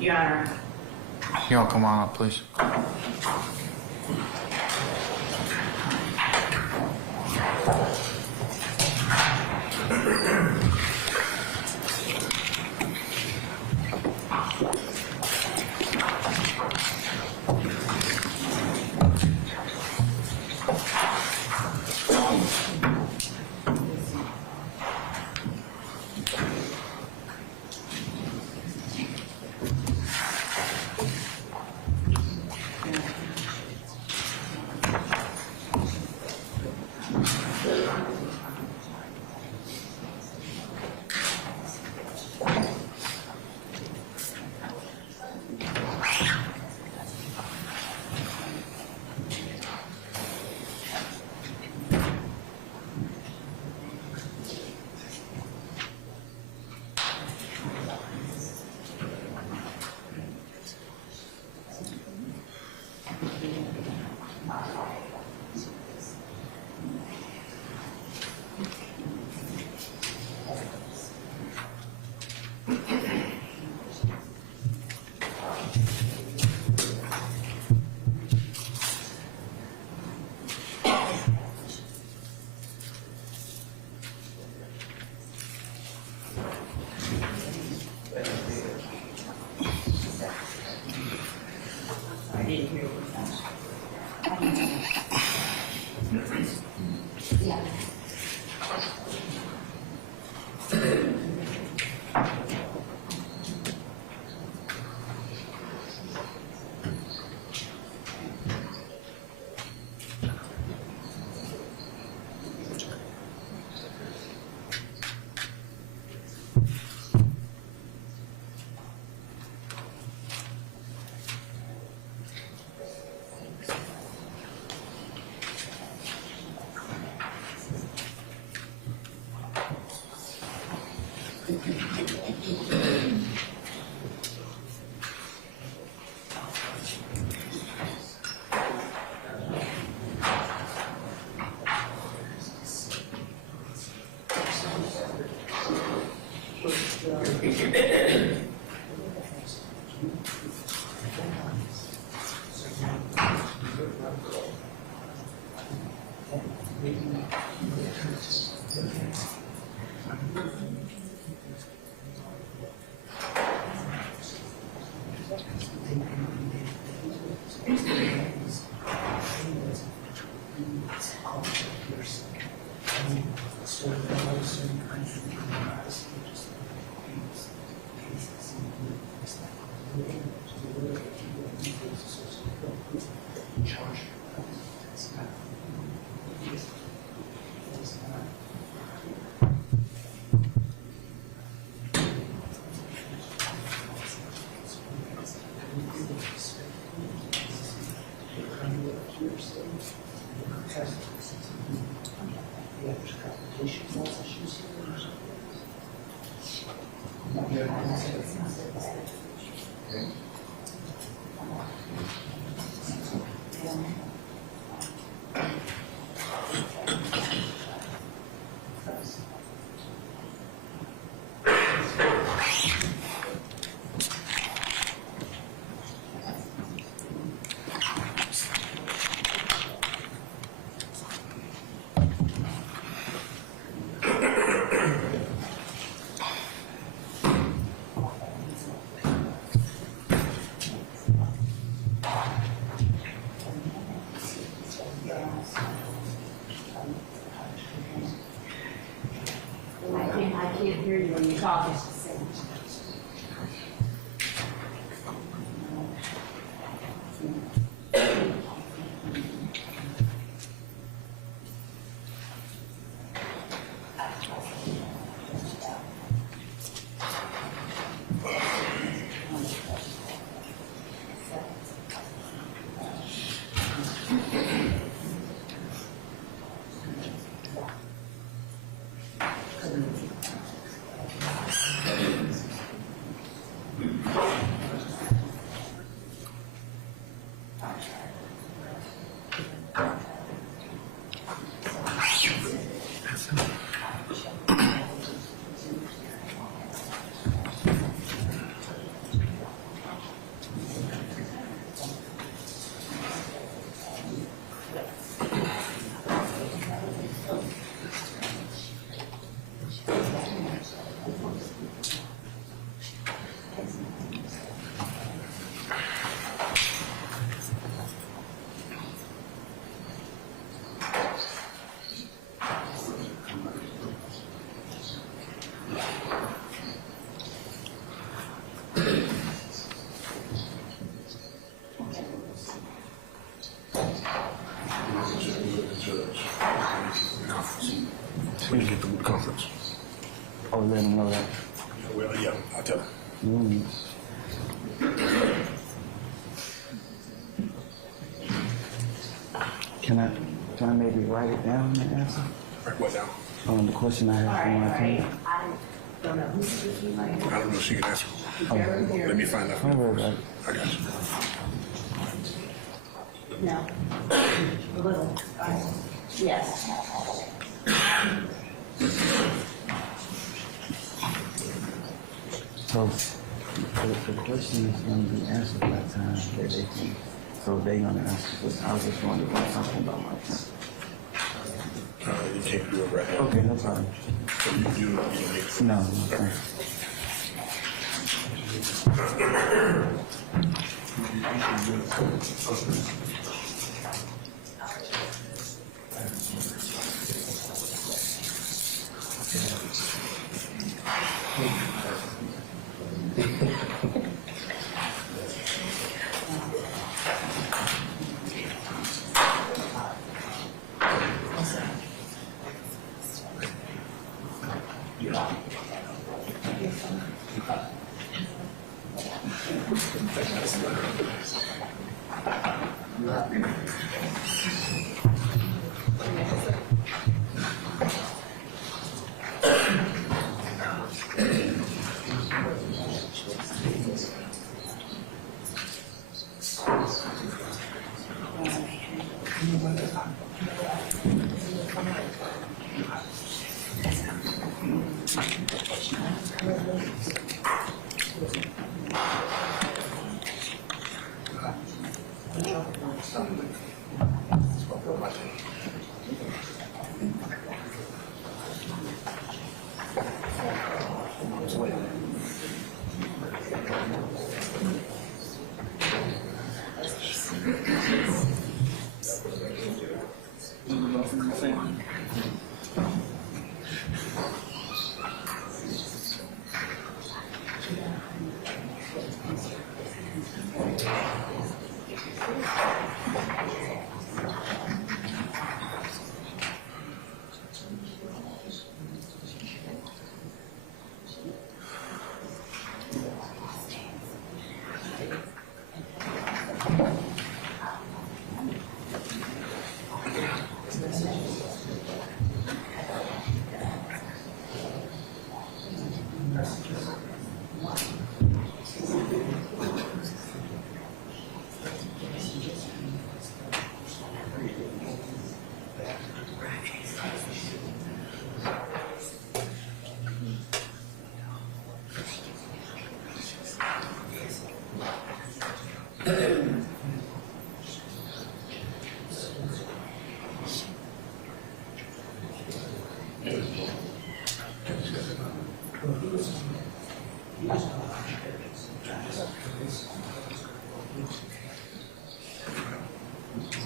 Your Honor. You all come on up, please. when you get to the conference. Oh, let them know that. Yeah, well, yeah, I'll tell them. Can I maybe write it down and answer? Write what down? The question I have for my team. I don't know if she can answer. Let me find out. Don't worry about it. I got you. No. A little. Yes. So the question is going to be answered by the time that they can. So they're going to answer. I was just wondering about something about my time. You can't do it right now. Okay, no problem. So you don't need it. No, okay.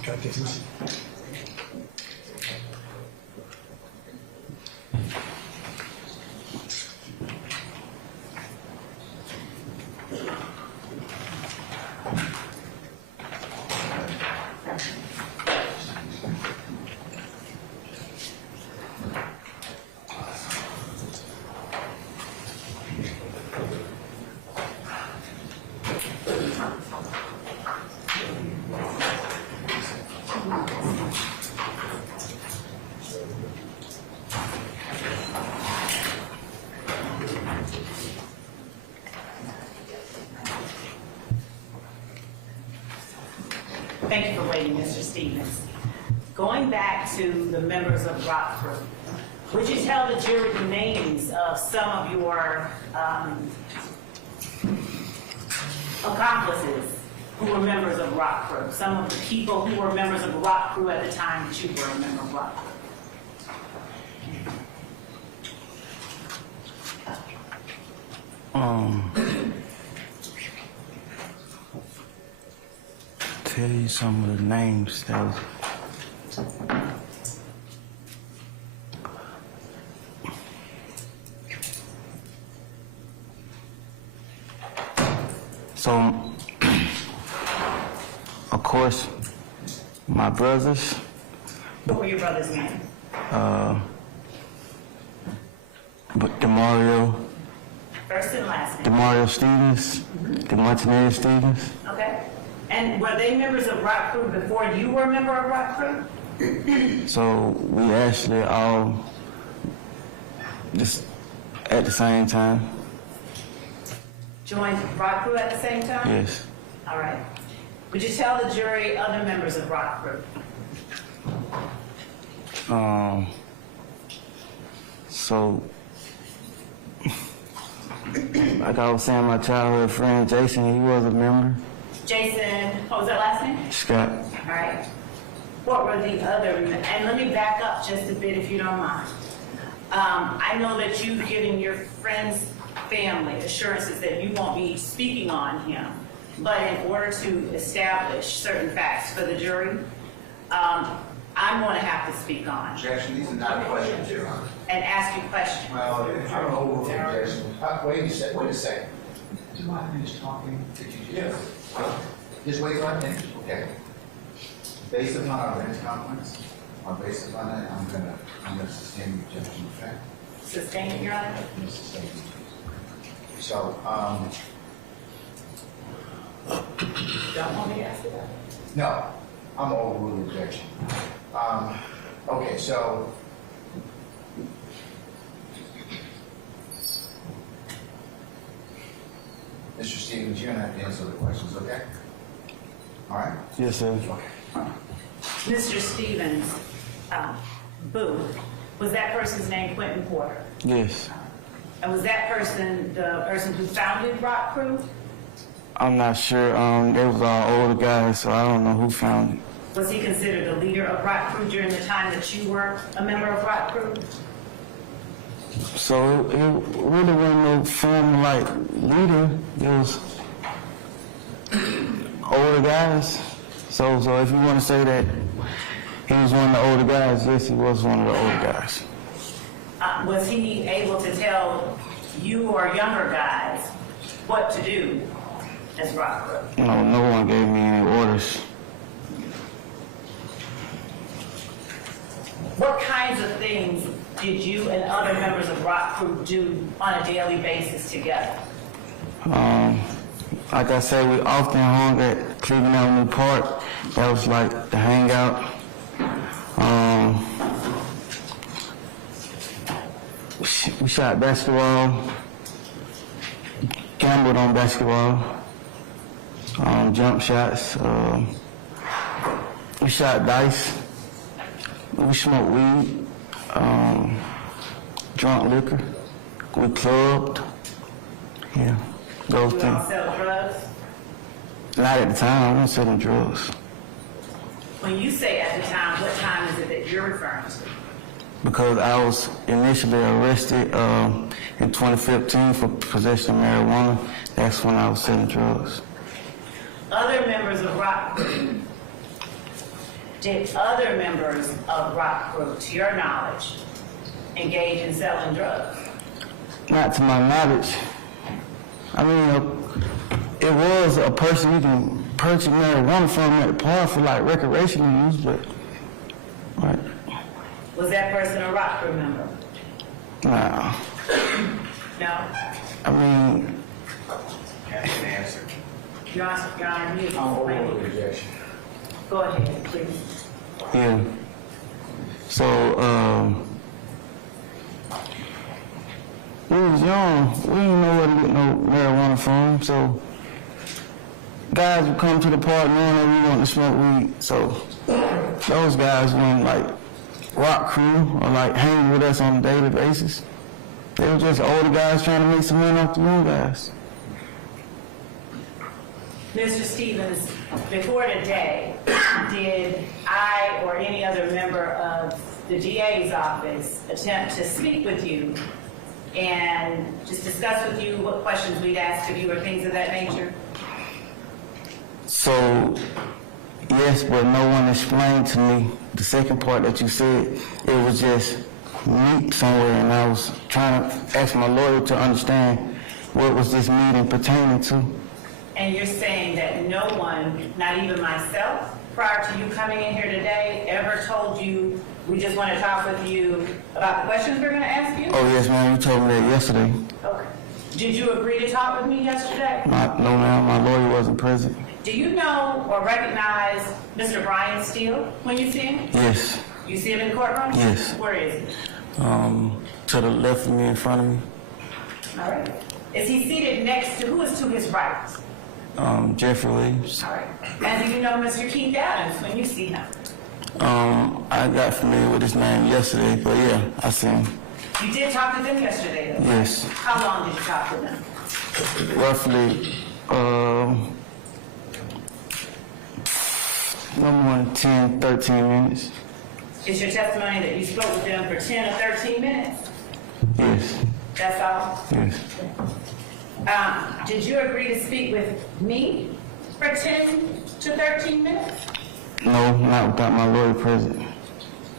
Got this. Thank you for waiting, Mr. Stevens. Going back to the members of Rock Crew, would you tell the jury the names of some of your accomplices who were members of Rock Crew? Some of the people who were members of Rock Crew at the time that you were a member of Rock Crew? Tell you some of the names that was. So, of course, my brothers. What were your brothers' names? DeMario, First and last name. DeMario Stevens, DeMartinez Stevens. Okay. And were they members of Rock Crew before you were a member of Rock Crew? So we actually all just at the same time. Joined Rock Crew at the same time? Yes. All right. Would you tell the jury other members of Rock Crew? So, like I was saying, my childhood friend Jason, he was a member. Jason, what was that last name? Scott. All right. What were the other, and let me back up just a bit if you don't mind. I know that you've given your friend's family assurances that you won't be speaking on him, but in order to establish certain facts for the jury, I'm going to have to speak on Objection, these are not questions, Your Honor. and ask you questions. Well, I don't know who objection. Wait a second. Do you mind me just talking? Yes. Just wait till I finish, okay? Based upon our written conference, or based upon that, I'm gonna sustain the objection, okay? Sustain it, Your Honor. I'm gonna sustain it. So, Don't want me to ask you that? no, I'm gonna overrule the objection. Okay, so. Mr. Stevens, you're gonna have to answer the questions, okay? All right? Yes, sir. Mr. Stevens, Booth, was that person's name Quentin Porter? Yes. And was that person the person who founded Rock Crew? I'm not sure. They was all older guys, so I don't know who found it. Was he considered the leader of Rock Crew during the time that you were a member of Rock Crew? So it really wasn't no formal like leader. It was older guys. So if you want to say that he was one of the older guys, yes, he was one of the older guys. Was he able to tell you or younger guys what to do as Rock Crew? No, no one gave me any orders. What kinds of things did you and other members of Rock Crew do on a daily basis together? Like I said, we often hung at Cleveland Avenue Park. That was like the hangout. We shot basketball, gambled on basketball, jump shots. We shot dice. We smoked weed, drunk liquor. We clubbed. Yeah, those You all things. sell drugs? Not at the time. I wasn't selling drugs. When you say at the time, what time is it that you're referring to? Because I was initially arrested in 2015 for possession of marijuana. That's when I was selling drugs. Other members of Rock Crew, did other members of Rock Crew, to your knowledge, engage in selling drugs? Not to my knowledge. I mean, it was a person you can purchase marijuana from at the park for like recreational use, but right. Was that person a Rock Crew member? Nah. No? I mean, Answer. Your Honor, you I'm overrule explain. the objection. Go ahead, please. yeah. So, we was young. We didn't know where to get no marijuana from, so guys would come to the park knowing that we wanted to smoke weed. So those guys wouldn't like Rock Crew or like hang with us on a daily basis. They were just older guys trying to make some money off the young guys. Mr. Stevens, before today, did I or any other member of the DA's office attempt to speak with you and just discuss with you what questions we'd ask of you or things of that nature? So, yes, but no one explained to me the second part that you said. It was just meet somewhere, and I was trying to ask my lawyer to understand what was this meeting pertaining to. And you're saying that no one, not even myself, prior to you coming in here today, ever told you We just want to talk with you about the questions we're going to ask you? Oh, yes, ma'am, you told me that yesterday. Okay. Did you agree to talk with me yesterday? No, ma'am, my lawyer wasn't present. Do you know or recognize Mr. Brian Steele when you see him? Yes. You see him in the courtroom? Yes. Where is he? To the left of me, in front of me. All right. Is he seated next to, who is to his right? Jeffrey Williams. All right. And do you know Mr. Keith Adams when you see him? I got familiar with his name yesterday, but yeah, I seen him. You did talk to them yesterday, though? Yes. How long did you talk to them? Roughly, no more than 10, 13 minutes. Is your testimony that you spoke with them for 10 or 13 minutes? Yes. That's all? Yes. Did you agree to speak with me for 10 to 13 minutes? No, not without my lawyer present.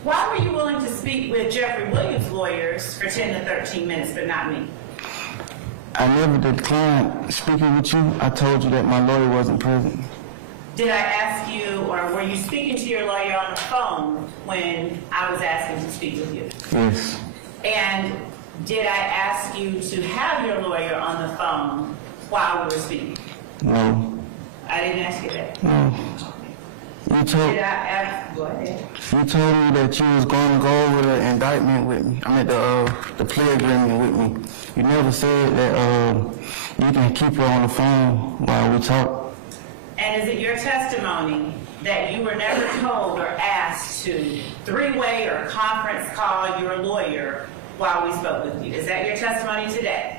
Why were you willing to speak with Jeffrey Williams' lawyers for 10 to 13 minutes, but not me? I never declined speaking with you. I told you that my lawyer wasn't present. Did I ask you, or were you speaking to your lawyer on the phone when I was asking to speak with you? Yes. And did I ask you to have your lawyer on the phone while we were speaking? No. I didn't ask you that. No. You told Did I ask, go ahead. you told me that you was going to go over the indictment with me. I mean the plea agreement with me. You never said that you can keep her on the phone while we talk. And is it your testimony that you were never told or asked to three-way or conference call your lawyer while we spoke with you? Is that your testimony today?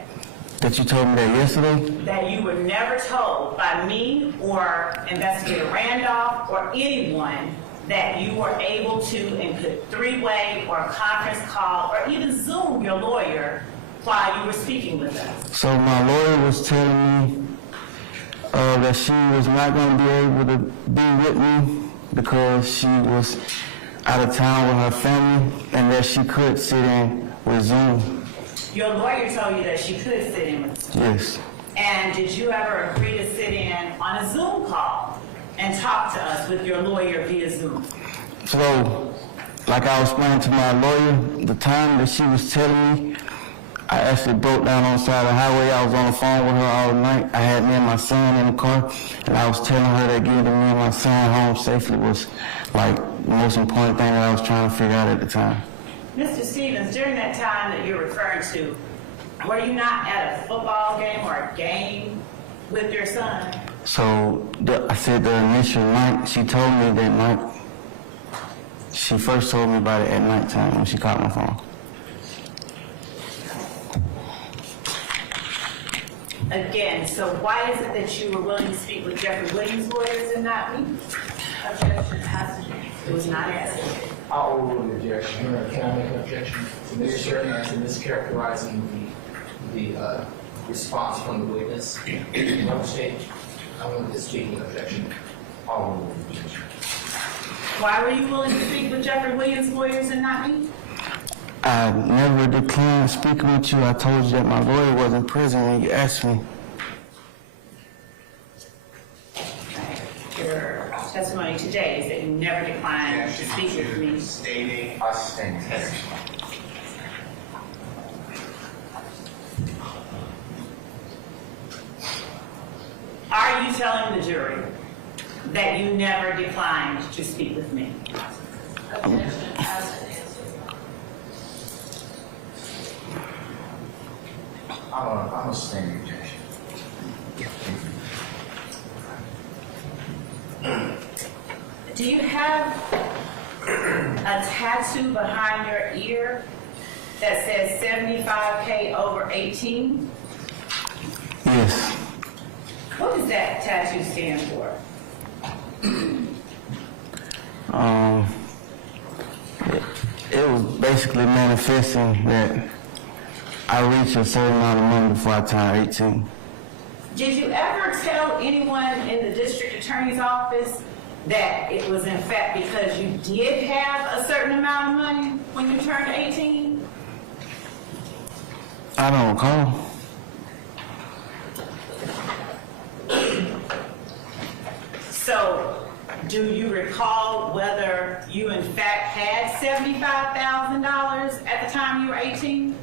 That you told me that yesterday? That you were never told by me or Investigator Randolph or anyone that you were able to and could three-way or conference call or even Zoom your lawyer while you were speaking with us? So my lawyer was telling me that she was not going to be able to be with me because she was out of town with her family and that she could sit in with Zoom. Your lawyer told you that she could sit in with you. Yes. And did you ever agree to sit in on a Zoom call and talk to us with your lawyer via Zoom? So, like I was explaining to my lawyer, the time that she was telling me, I actually broke down on the side of the highway. I was on the phone with her all night. I had me and my son in the car, and I was telling her that getting me and my son home safely was like the most important thing that I was trying to figure out at the time. Mr. Stevens, during that time that you're referring to, were you not at a football game or a game with your son? So I said the initial night, she told me that night. She first told me about it at nighttime when she called my phone. Again, so why is it that you were willing to speak with Jeffrey Williams' lawyers and not me? Objection. It was not asked. I'll overrule the objection. Can I make an objection to Mr. Answer mischaracterizing the response from the witness? No stage. I want this speaking objection. I'll overrule the objection. Why were you willing to speak with Jeffrey Williams' lawyers and not me? I never declined speaking with you. I told you that my lawyer wasn't present when you asked me. Your testimony today is that you never declined to speak with me. Stating ostentation. Are you telling the jury that you never declined to speak with me? I'm a standing objection. Do you have a tattoo behind your ear that says 75K over 18? Yes. What does that tattoo stand for? It was basically manifesting that I reach a certain amount of money before I turn 18. Did you ever tell anyone in the district attorney's office that it was in fact because you did have a certain amount of money when you turned 18? I don't recall. So, do you recall whether you in fact had $75,000 at the time you were 18?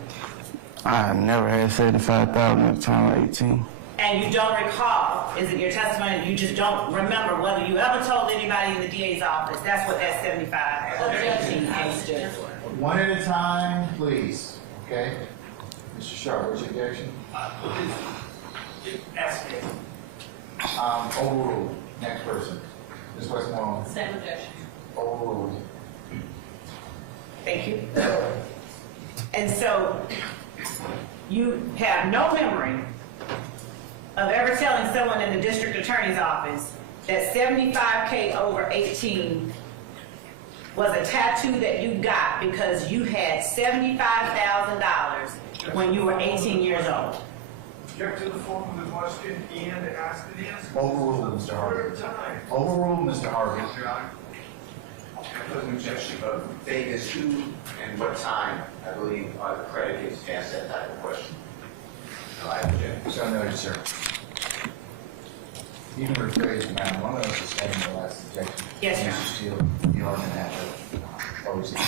I never had 75,000 at the time of 18. And you don't recall, is it your testimony, you just don't remember whether you ever told anybody in the DA's office? That's what that 75 over 18 stood for. One at a time, please, okay? Mr. Sharp, what's your objection? Ask me. Overruled. Next person. Ms. Westmoreland. Same objection. Overruled. Thank you. And so you have no memory of ever telling someone in the district attorney's office that $75K over 18 was a tattoo that you got because you had $75,000 when you were 18 years old. Object to the form of the question and ask and answer. Overruled, Mr. Harvey. Overruled, Mr. Harvey. Your Honor, I put an objection of Vegas who and what time, I believe, are the predicates to ask that type of question. No, I object. So noted, sir. You can rephrase, ma'am. One of us is saying the last objection. Yes, sir. Mr. Steele, you are going to have to pose it.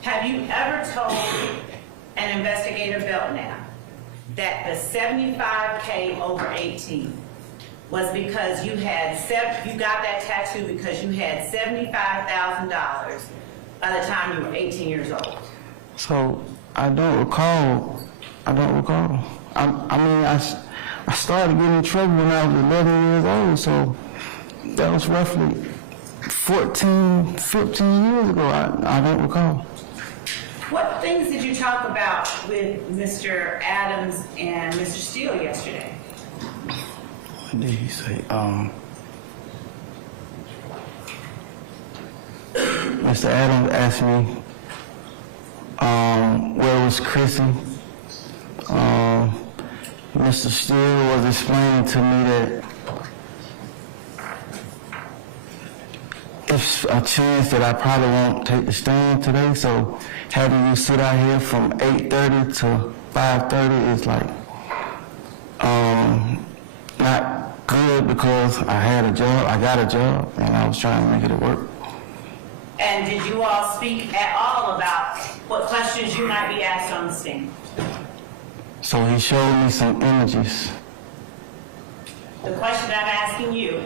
Have you ever told an investigator Belknap that the $75K over 18 was because you got that tattoo because you had $75,000 by the time you were 18 years old? So I don't recall. I started getting in trouble when I was 11 years old, so that was roughly 14, 15 years ago. I don't recall. What things did you talk about with Mr. Adams and Mr. Steele yesterday? What did he say? Mr. Adams asked me where was Chrissy. Mr. Steele was explaining to me that it's a chance that I probably won't take the stand today, so having you sit out here from 8:30 to 5:30 is like not good because I got a job, and I was trying to make it work. And did you all speak at all about what questions you might be asked on the stand? So he showed me some images. The question I'm asking you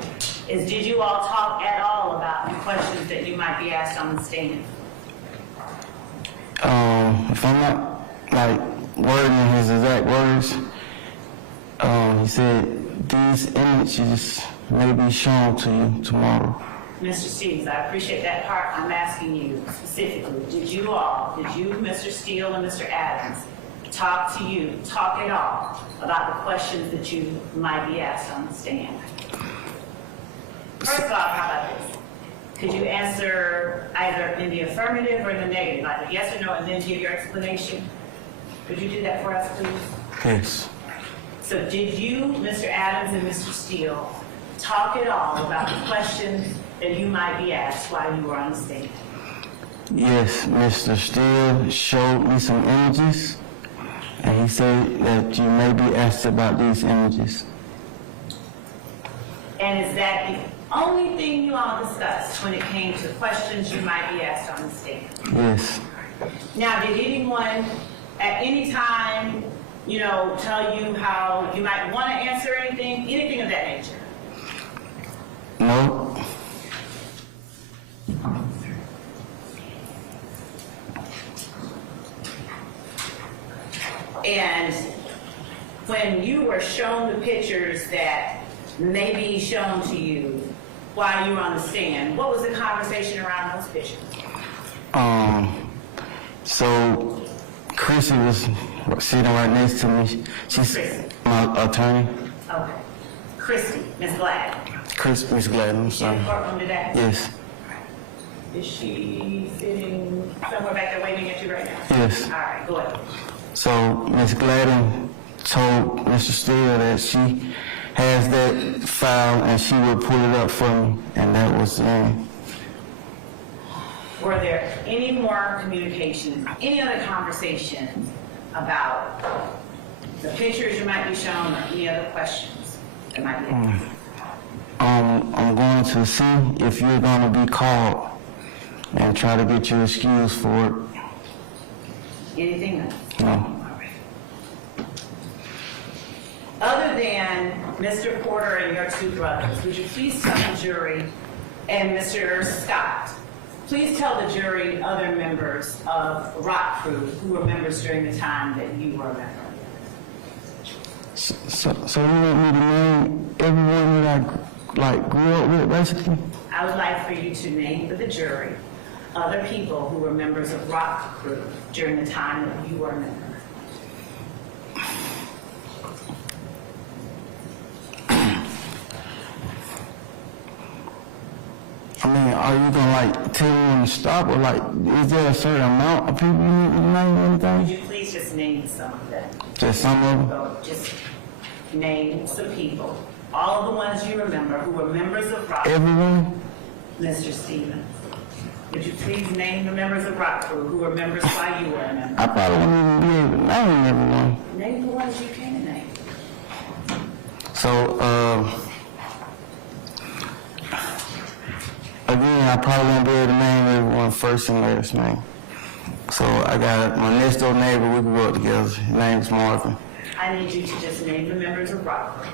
is, did you all talk at all about the questions that you might be asked on the stand? If I'm not like wording his exact words, he said these images may be shown to you tomorrow. Mr. Stevens, I appreciate that part. I'm asking you specifically, did you, Mr. Steele and Mr. Adams, talk at all about the questions that you might be asked on the stand? First off, how about this? Could you answer either in the affirmative or in the negative, either yes or no, and then give your explanation? Could you do that for us, please? Yes. So did you, Mr. Adams and Mr. Steele, talk at all about the questions that you might be asked while you were on the stand? Yes, Mr. Steele showed me some images, and he said that you may be asked about these images. And is that the only thing you all discussed when it came to questions you might be asked on the stand? Yes. Now, did anyone at any time, tell you how you might want to answer anything of that nature? No. And when you were shown the pictures that may be shown to you while you were on the stand, what was the conversation around those pictures? So Chrissy was sitting right next to me. She's my attorney. Okay. Christy, Ms. Glad. Miss Glad, I'm sorry. In the courtroom today? Yes. Is she sitting somewhere back there waving at you right now? Yes. All right, go ahead. So Miss Gladden told Mr. Steele that she has that file and she would pull it up for me, and that was Were there any more communications, any other conversations about the pictures you might be shown or any other questions that might be asked? I'm going to see if you're going to be called and try to get you excused for it. Anything else? No. Other than Mr. Porter and your two brothers, would you please tell the jury, and Mr. Scott, please tell the jury other members of Rock Crew who were members during the time that you were a member? So you want me to name everyone that I grew up with, basically? I would like for you to name for the jury other people who were members of Rock Crew during the time that you were a member. I mean, are you gonna tell them to stop, or is there a certain amount of people you need to name or Would anything? you please just name some of them? Just some of them? So just name some people. All of the ones you remember who were members of Rock Crew. Everyone? Mr. Stevens, would you please name the members of Rock Crew who were members while you were a member? I probably won't even be able to name everyone. Name the ones you can name. So, again, I probably won't be able to name everyone first and last name. So I got my next door neighbor, we grew up together. His name's Marvin. I need you to just name the members of Rock Crew.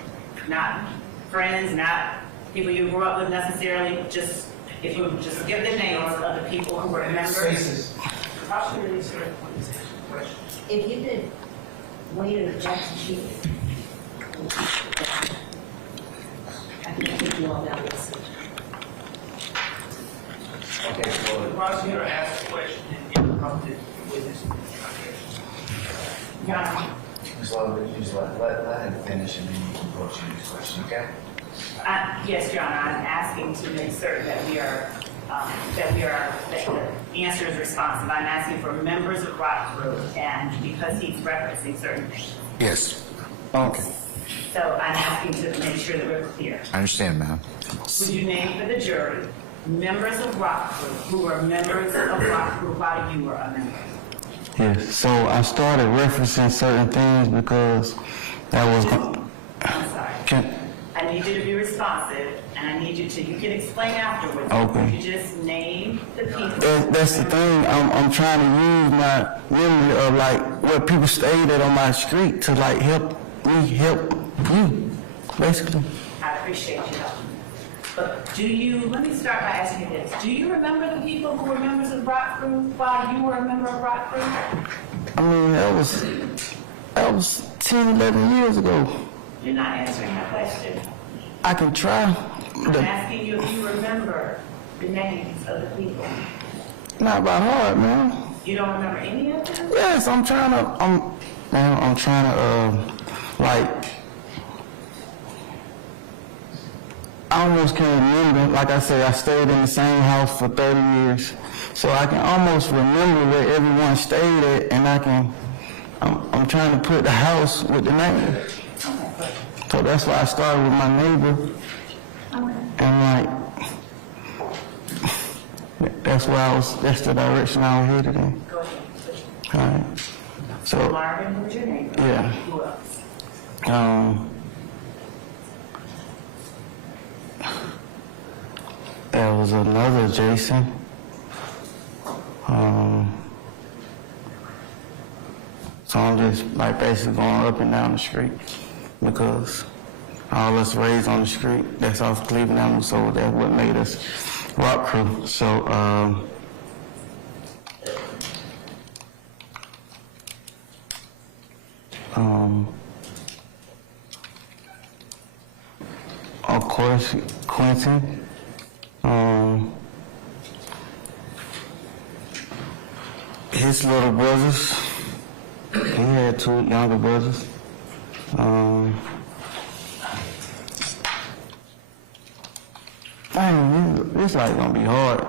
Not friends, not people you grew up with necessarily, just, if you would just give the names of the people who were members. If you could wait and object to sheet. I think you all know this. Okay, well, The prosecutor asked a question and interrupted witness. Your Honor, Ms. Lovett, you just let him finish and then you can go to your next question, okay? yes, Your Honor, I'm asking to make certain that that the answer is responsive. I'm asking for members of Rock Crew, and because he's referencing certain things. Yes, Okay. So I'm asking to make sure that we're clear. I understand, ma'am. Would you name for the jury members of Rock Crew who were members of Rock Crew while you were a member? Yes. So I started referencing certain things because that was. I'm sorry. I need you to be responsive, and I need you can explain afterwards. Okay. You just name the people. That's the thing. I'm trying to use my memory of what people stayed at on my street to help you, basically. I appreciate you. But let me start by asking you this. Do you remember the people who were members of Rock Crew while you were a member of Rock Crew? I mean, that was 10, 11 years ago. You're not answering my question. I can try. I'm asking you if you remember the names of the people. Not by heart, man. You don't remember any of them? Yes, I'm trying to, I almost can't remember. Like I said, I stayed in the same house for 30 years. So I can almost remember where everyone stayed at, and I'm trying to put the house with the name. So that's why I started with my neighbor. And that's the direction I was headed in. Go ahead. All right. So, Marvin, who's your neighbor? yeah. Who else? There was another Jason. So I'm just basically going up and down the street because all us raised on the street, that's off Cleveland Avenue, so that's what made us Rock Crew. So, of course, Quentin. His little brothers. He had two younger brothers. This gonna be hard.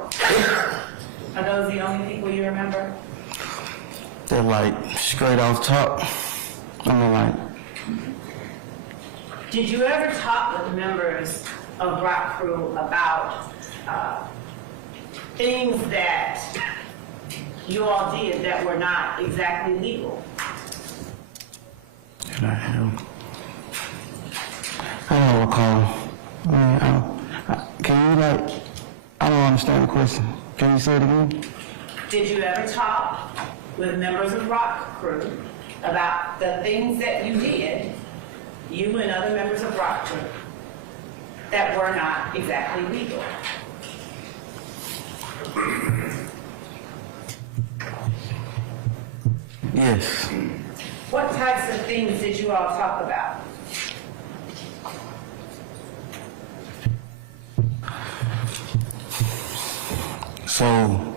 Are those the only people you remember? They're straight off top. Did you ever talk with members of Rock Crew about things that you all did that were not exactly legal? I don't recall. question. Can you say it again? Did you ever talk with members of Rock Crew about the things that you did, you and other members of Rock Crew, that were not exactly legal? Yes. What types of things did you all talk about? So,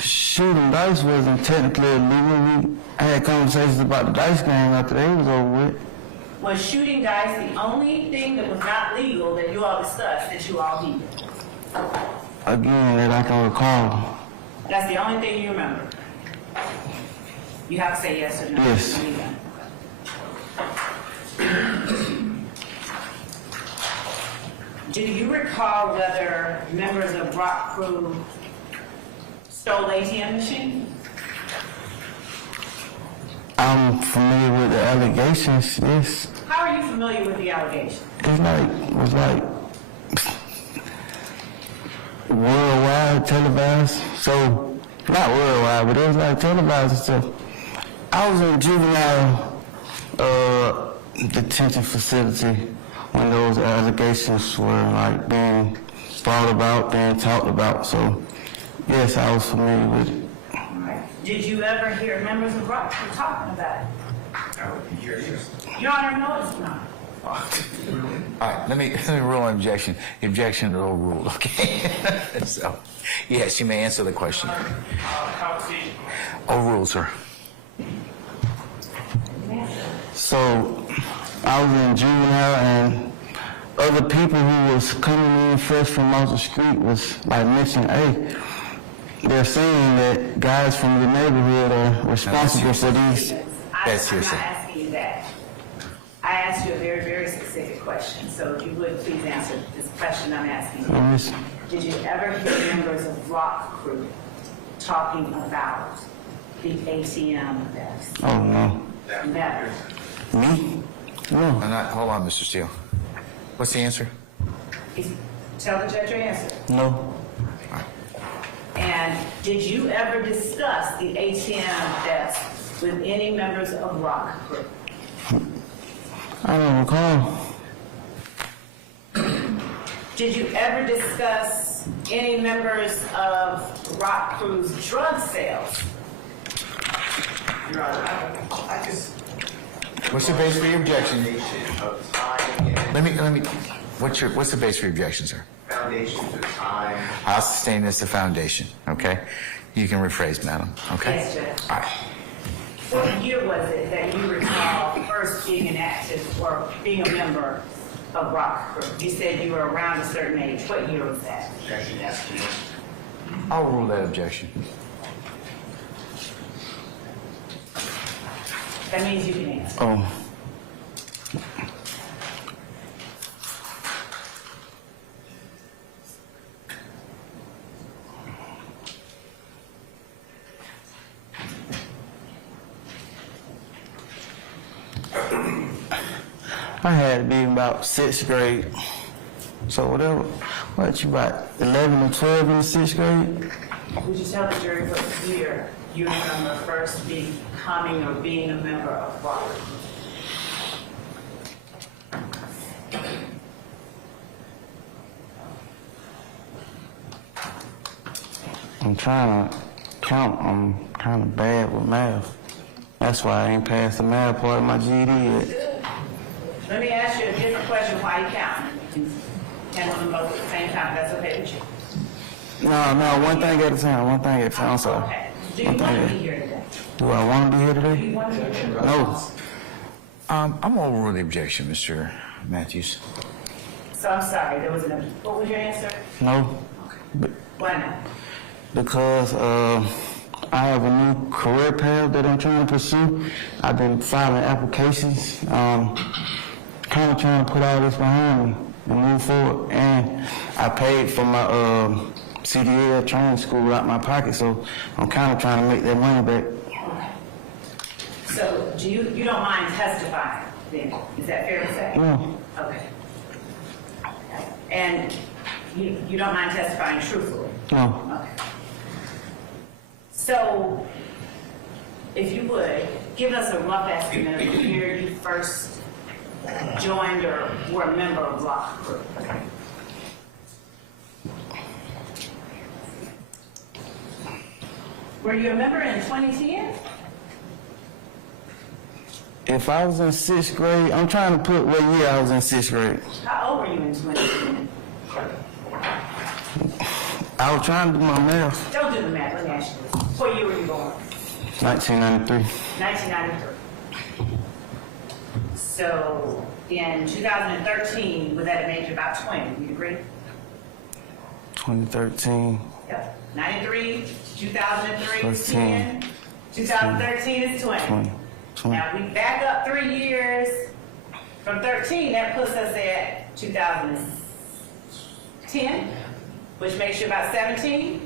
shooting dice wasn't technically illegal. I had conversations about the dice game after they was over with. Was shooting dice the only thing that was not legal that you all discussed that you all did? Again, that I can recall. That's the only thing you remember? You have to say yes or no. Yes. Do you recall whether members of Rock Crew stole ATM machines? I'm familiar with the allegations, yes. How are you familiar with the allegations? It was like worldwide televised. So, not worldwide, but it was like televised and stuff. I was in juvenile detention facility when those allegations were like being brought about, being talked about. So, yes, I was familiar with it. Did you ever hear members of Rock Crew talking about it? Your Honor, no, it's not. All right, let me rule on objection. The objection is overruled, okay? So, yes, you may answer the question. Overruled, sir. So, I was in juvenile and other people who was coming in fresh from off the street was like mentioning, hey, they're saying that guys from the neighborhood are responsible for these. That's I'm hearsay. not asking you that. I asked you a very, very specific question, so if you would please answer this question I'm asking you. Yes. Did you ever hear members of Rock Crew talking about the ATM thefts? Oh, no. Never. Me? No. Hold on, Mr. Steele. What's the answer? Tell the judge your answer. No. And did you ever discuss the ATM thefts with any members of Rock Crew? I don't recall. Did you ever discuss any members of Rock Crew's drug sales? Your Honor, I just... What's the base for your objection? Let me, what's the base for your objection, sir? Foundation for time. I'll sustain this a foundation, okay? You can rephrase, madam, okay? Yes, Judge. All right. What year was it that you recall first being an active or being a member of Rock Crew? You said you were around a certain age. What year was that? I'll rule that objection. That means you can answer. Oh. I had to be in about 6th grade. So whatever, what you about 11 or 12 in the 6th grade? Would you tell the jury what year you remember first becoming or being a member of Rock Crew? I'm trying to count. I'm kind of bad with math. That's why I ain't passed the math part of my GED yet. Let me ask you a different question while you count. Handle them both at the same time. That's okay with you? No, one thing at a time. One thing at a time. I'm sorry. Okay. Do you One want thing to at- be here today? Do I want to be here Do today? you want to be here? No. I'm gonna overrule the objection, Mr. Matthews. So I'm sorry, there was an, what was your answer? No. Why not? Because I have a new career path that I'm trying to pursue. I've been filing applications, kind of trying to put all this behind me and move forward. And I paid for my CDL training school out my pocket, so I'm kind of trying to make that money back. So do you don't mind testifying then? Is that fair to say? No. Okay. And you don't mind testifying truthfully? No. Okay. So, if you would, give us a rough estimate of the year you first joined or were a member of Rock Crew. Were you a member in 2010? If I was in 6th grade, I'm trying to put what year I was in 6th grade. How old were you in 2010? I was trying to do my math. Don't do the math, let me ask you this. What year were you born? 1993. 1993. So, in 2013, was at an age of about 20, do you agree? 2013. Yep. 93, 2003 is Plus 10, 2013 is 20. Now, we back up 3 years from 13, that puts us at 2010, which makes you about 17.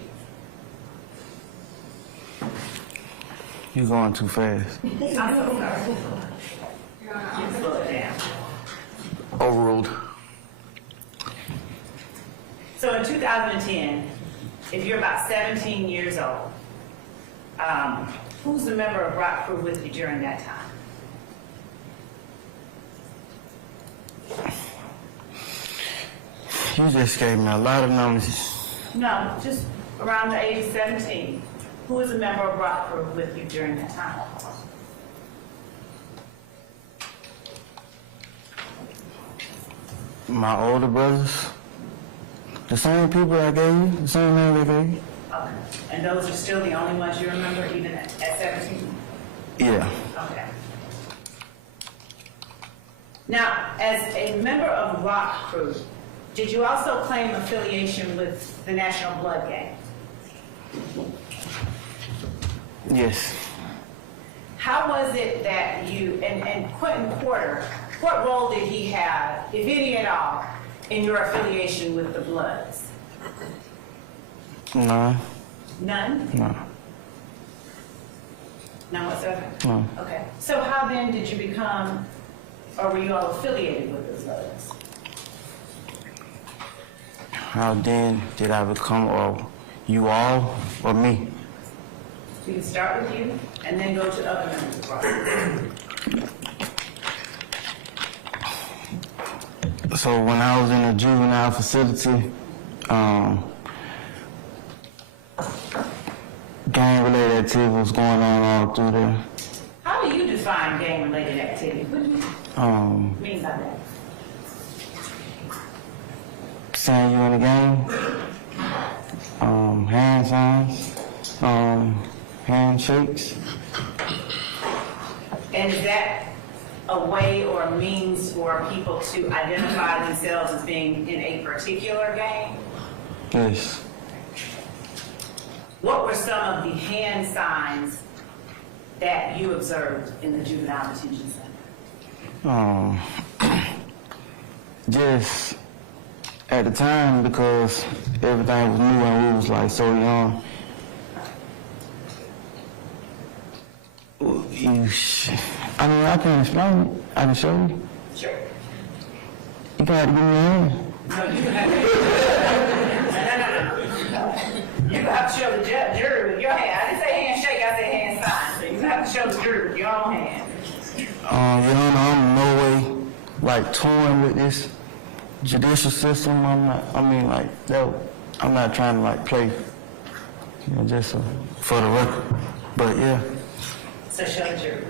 You're going too fast. I'm so sorry. You slow it down. Overruled. So in 2010, if you're about 17 years old, who's the member of Rock Crew with you during that time? You just gave me a lot of numbers. No, just around the age of 17. Who is a member of Rock Crew with you during that time? My older brothers. The same people I gave you, the same name I gave you. Okay. And those are still the only ones you remember, even at 17? Yeah. Okay. Now, as a member of Rock Crew, did you also claim affiliation with the National Blood Gang? Yes. How was it that you, and Quentin Porter, what role did he have, if any at all, in your affiliation with the Bloods? None. None? No. None whatsoever? No. Okay. So how then did you become, or were you all affiliated with the Bloods? How then did I become, or you all, or me? We can start with you, and then go to other members of Rock Crew. So when I was in a juvenile facility, gang-related activity was going on all through there. How do you define gang-related activity? What do you mean by that? Saying you in the gang, hand signs, handshakes. And is that a way or a means for people to identify themselves as being in a particular gang? Yes. What were some of the hand signs that you observed in the juvenile detention center? Just at the time, because everything was new and we was like so young. I mean, I can explain it. I can show you. Sure. You gotta give me a hand. No, you have to. You have to show the jury with your hand. I didn't say handshake, I said hand sign. So you have to show the jury with your own hand. Your Honor, I'm in no way like toying with this judicial system. I'm not trying to like play, just for the record. But yeah. So show the jury.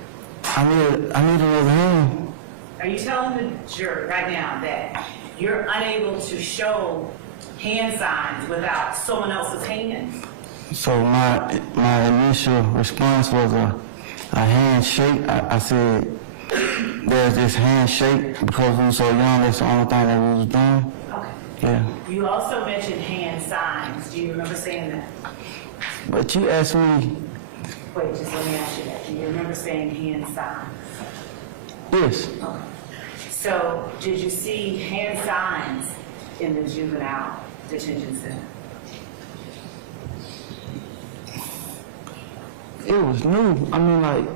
I need another hand. Are you telling the jury right now that you're unable to show hand signs without someone else's hand? So my initial response was a handshake. I said, there's this handshake because we were so young, that's the only thing that we was doing. Okay. Yeah. You also mentioned hand signs. Do you remember saying that? But you asked me. Wait, just let me ask you that. Do you remember saying hand signs? Yes. Okay. So, did you see hand signs in the juvenile detention center? It was new. I mean, like,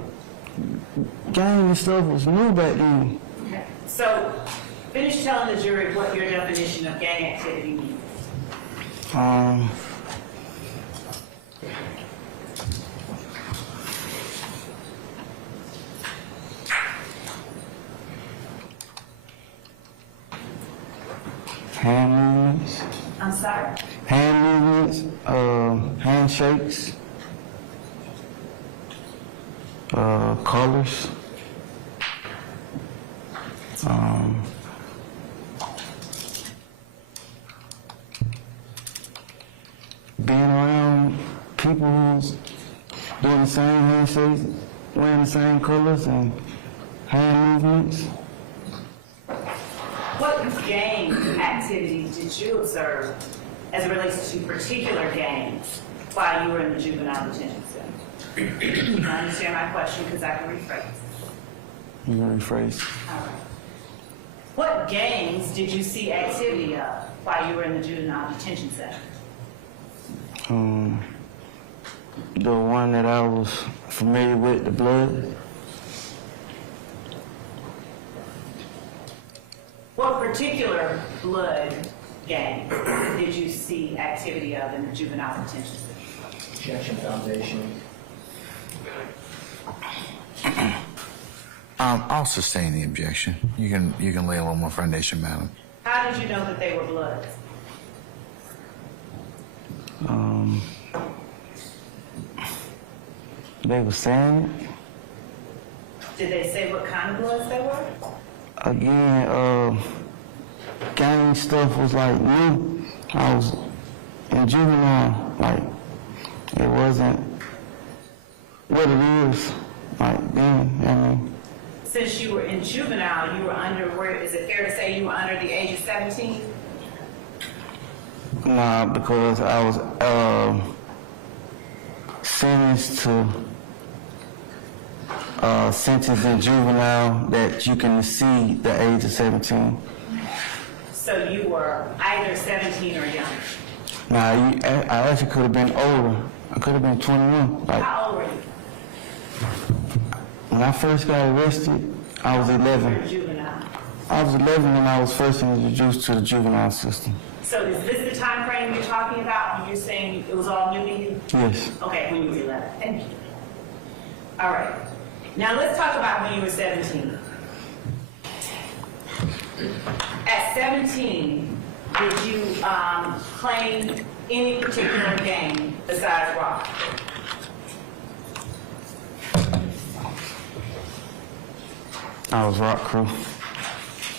gang and stuff was new back then. Okay. So, Finish telling the jury what your definition of gang activity means. Hand movements, I'm sorry? handshakes, colors, being around people who's doing the same handshakes, wearing the same colors and hand movements. What gang activities did you observe as it relates to particular gangs while you were in the juvenile detention center? I understand my question because I can rephrase. You can rephrase. All right. What gangs did you see activity of while you were in the juvenile detention center? The one that I was familiar with, the Blood. What particular blood gang did you see activity of in the juvenile detention center? Objection Foundation. I'll sustain the objection. You can lay a little more foundation, madam. How did you know that they were bloods? They were saying it. Did they say what kind of bloods they were? Again, gang stuff was like new. I was in juvenile, like it wasn't what it is. Like then, I mean. Since you were in juvenile, you were under, is it fair to say you were under the age of 17? Nah, because I was sentenced in juvenile that you can exceed the age of 17. So you were either 17 or younger. Nah, I actually could have been older. I could have been 21. Like, How old were you? when I first got arrested, I was 11. You were juvenile. I was 11 when I was first introduced to the juvenile system. So is this the time frame you're talking about when you're saying it was all new to you? Yes. Okay, when you were 11. Thank you. All right. Now let's talk about when you were 17. At 17, did you claim any particular gang besides rock? I was rock crew.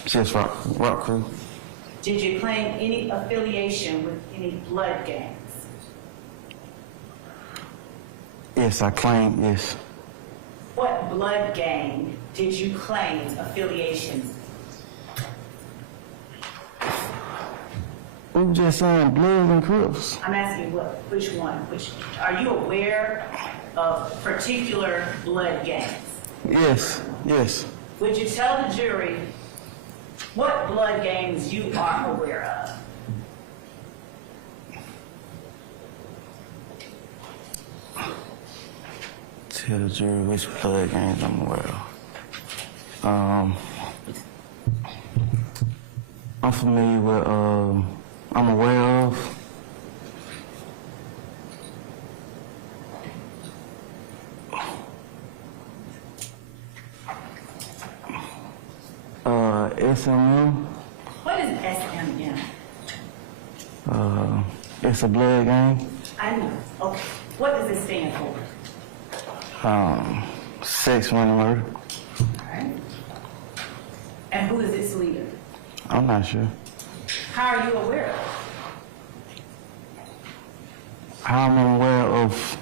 Just rock crew. Did you claim any affiliation with any blood gangs? Yes, I claim, yes. What blood gang did you claim affiliation with? We were just saying Bloods and Crips. I'm asking which one? Are you aware of particular blood gangs? Yes, yes. Would you tell the jury what blood gangs you are aware of? Tell the jury which blood gangs I'm aware of. I'm familiar with, I'm aware of SMM. What is SMM? It's a blood gang. I know. Okay. What does it stand for? Sex, money, murder. All right. And who is its leader? I'm not sure. How are you aware of it? How I'm aware of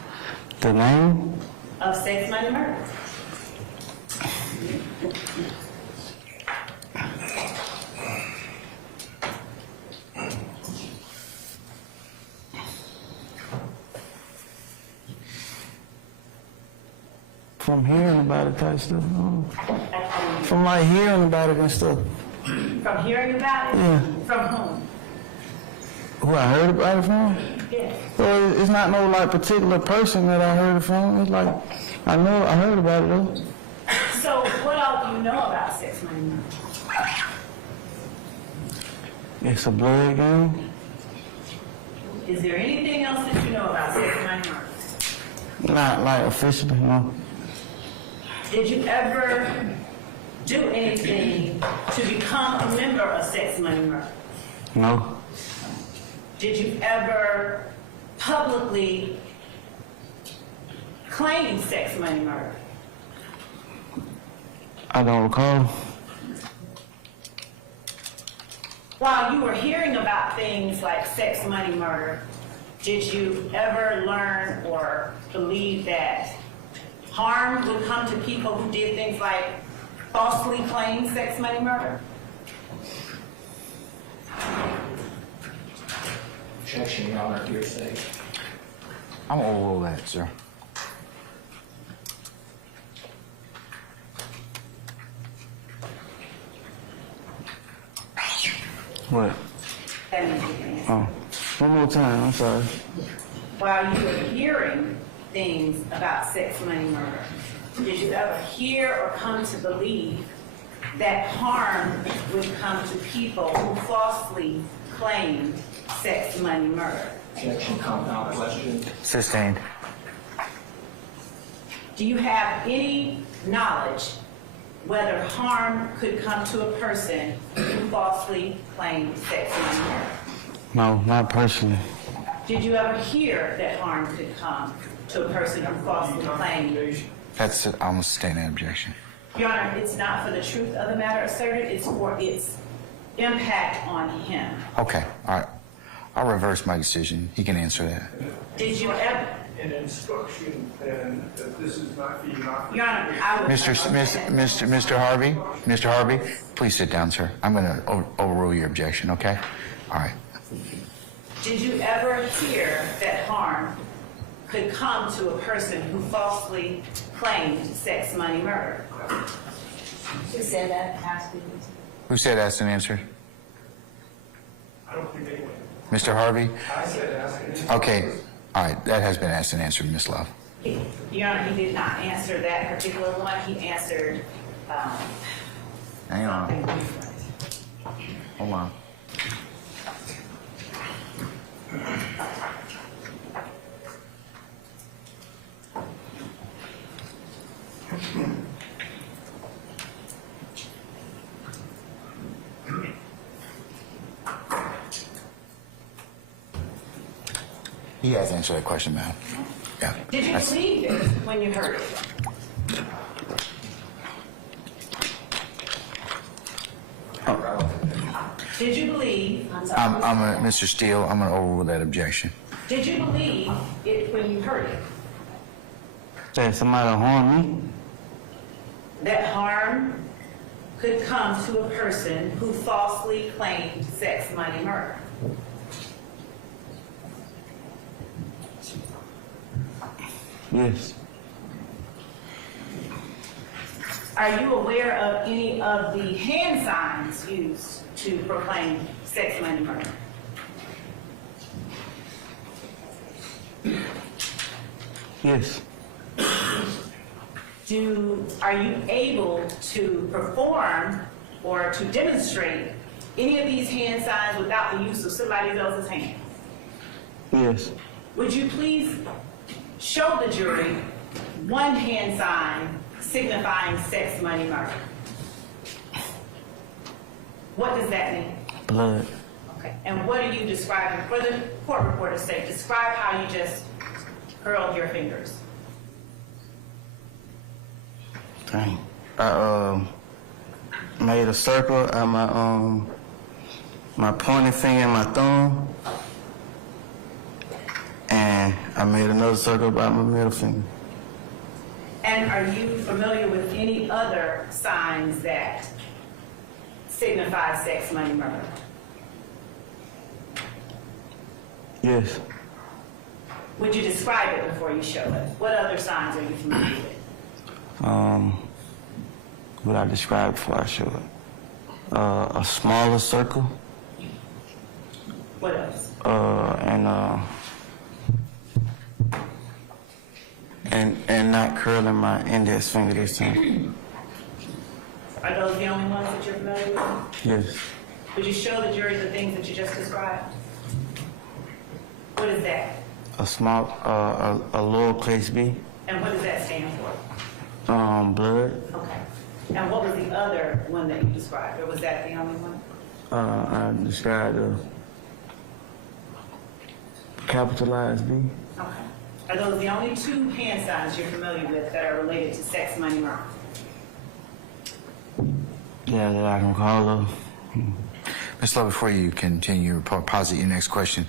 the name? Of sex, money, murder? From hearing about it type stuff. From like hearing about it and stuff. From hearing about it? Yeah. From whom? Who I heard about it from? Yes. Well, it's not no like particular person that I heard it from. It's like I heard about it though. So what all do you know about sex, money, murder? It's a blood game. Is there anything else that you know about sex, money, murder? Not like officially, no. Did you ever do anything to become a member of sex, money, murder? No. Did you ever publicly claim sex, money, murder? I don't recall. While you were hearing about things like sex, money, murder, did you ever learn or believe that harm would come to people who did things like falsely claim sex, money, murder? Objection, Your Honor, hearsay. I'm gonna overrule that, sir. What? That means you can answer. Oh. One more time, I'm sorry. While you were hearing things about sex, money, murder, did you ever hear or come to believe that harm would come to people who falsely claimed sex, money, murder? Objection, compound question. Sustained. Do you have any knowledge whether harm could come to a person who falsely claimed sex, money, murder? No, not personally. Did you ever hear that harm could come to a person who falsely claimed? That's it. I'm gonna sustain that objection. Your Honor, it's not for the truth of the matter asserted, it's for its impact on him. Okay, all right. I'll reverse my decision. He can answer that. Did you ever, An instruction, and that this is not being offered. Your Honor, I would... Mr. Harvey, please sit down, sir. I'm gonna overrule your objection, okay? All right. Did you ever hear that harm could come to a person who falsely claimed sex, money, murder? Who said that? Asked me. Who said that's an answer? I don't think anyone. Mr. Harvey? I said ask it. Okay, all right. That has been asked and answered, Ms. Love. Your Honor, he did not answer that particular one. He answered Hang on. something different. Hold on. He has answered that question, ma'am. Yeah. Did you That's- believe it when you heard it? Did you believe, Mr. Steele, I'm gonna overrule that objection. did you believe it when you heard it? That somebody harm me? That harm could come to a person who falsely claimed sex, money, murder? Yes. Are you aware of any of the hand signs used to proclaim sex, money, murder? Yes. Are you able to perform or to demonstrate any of these hand signs without the use of somebody else's hand? Yes. Would you please show the jury one hand sign signifying sex, money, murder? What does that mean? Blood. Okay. And what are you describing? For the court reporter's sake, describe how you just curled your fingers. Dang. I made a circle out of my pointing finger and my thumb, and I made another circle about my middle finger. And are you familiar with any other signs that signify sex, money, murder? Yes. Would you describe it before you show it? What other signs are you familiar with? What I described before I show it. A smaller circle. What else? And not curling my index finger this time. Are those the only ones that you're familiar with? Yes. Would you show the jury the things that you just described? What is that? A small, a lowercase b, And what does that stand for? blood. Okay. And what was the other one that you described, or was that the only one? I described a capitalized B. Okay. Are those the only two hand signs you're familiar with that are related to sex, money, murder? Yeah, that I can call her. Ms. Love, before you continue, posit your next question,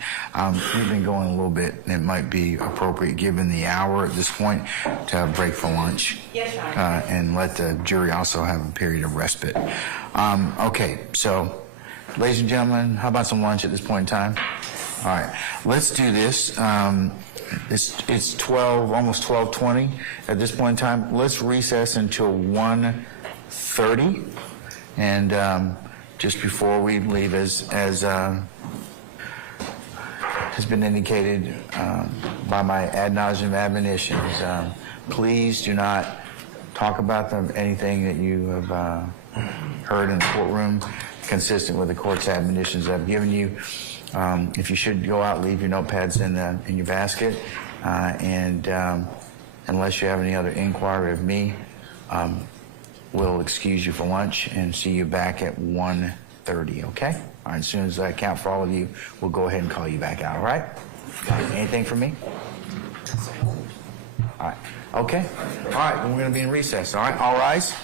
we've been going a little bit, and it might be appropriate, given the hour at this point, to have a break for lunch. Yes, Your Honor. And let the jury also have a period of respite. Okay, so, ladies and gentlemen, how about some lunch at this point in time? All right, let's do this. It's 12, almost 12:20 at this point in time. Let's recess until 1:30, and just before we leave, as has been indicated by my ad nauseum admonitions, please do not talk about anything that you have heard in the courtroom consistent with the court's admonitions I've given you. If you should go out, leave your notepads in your basket, and unless you have any other inquiry of me, we'll excuse you for lunch and see you back at 1:30, okay? All right, as soon as I count for all of you, we'll go ahead and call you back out, all right? Anything from me? All right, okay. All right, then we're going to be in recess, all right? All rise.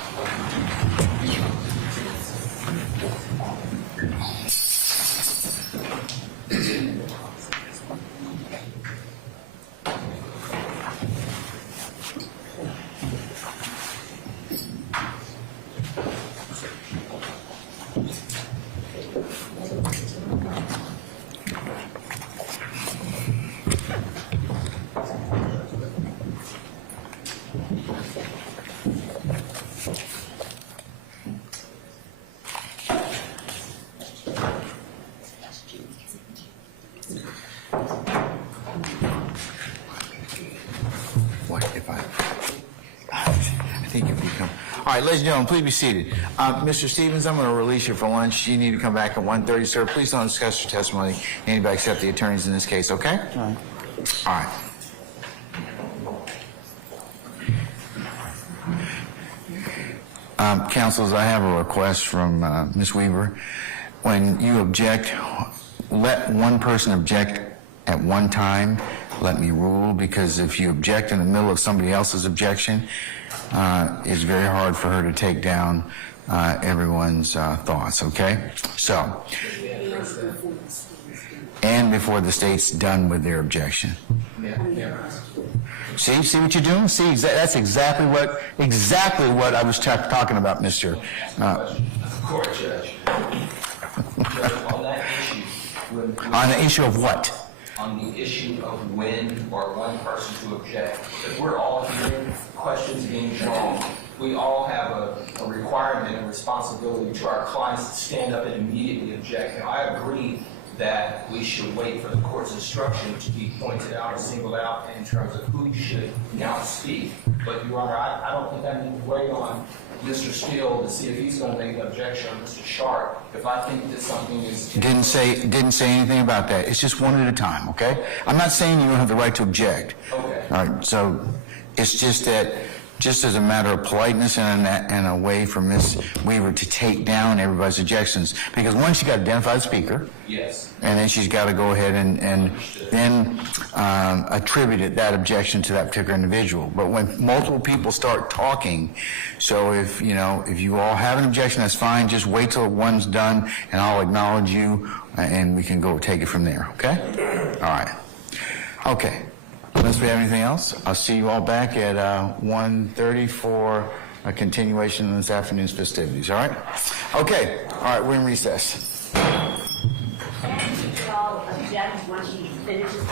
All right, ladies and gentlemen, please be seated. Mr. Stevens, I'm going to release you for lunch. You need to come back at 1:30, sir. Please don't discuss your testimony. Anybody except the attorneys in this case, okay? All right. Counsels, I have a request from Ms. Weaver. When you object, let one person object at one time. Let me rule, because if you object in the middle of somebody else's objection, it's very hard for her to take down everyone's thoughts, okay? So, and before the state's done with their objection. See what you're doing? See, that's exactly what I was talking about, Mr. Court judge. On that issue. On the issue of what? On the issue of when or one person to object. If we're all hearing questions being drawn, we all have a requirement and responsibility to our clients to stand up and immediately object. Now, I agree that we should wait for the court's instruction to be pointed out or singled out in terms of who should now speak. But, Your Honor, I don't think I need to wait on Mr. Steele to see if he's going to make an objection, or Mr. Sharp, if I think that something is... Didn't say anything about that. It's just one at a time, okay? I'm not saying you don't have the right to object. Okay. All right, so it's just that, just as a matter of politeness and a way for Ms. Weaver to take down everybody's objections, because one, she got to identify the speaker. Yes. And then she's got to go ahead and then attribute that objection to that particular individual. But when multiple people start talking, so if you all have an objection, that's fine. Just wait till one's done, and I'll acknowledge you, and we can go take it from there. Okay? All right. Okay. Unless we have anything else, I'll see you all back at 1:30 for a continuation of this afternoon's festivities. All right? Okay. All right. We're in recess. Can you all object once she finishes?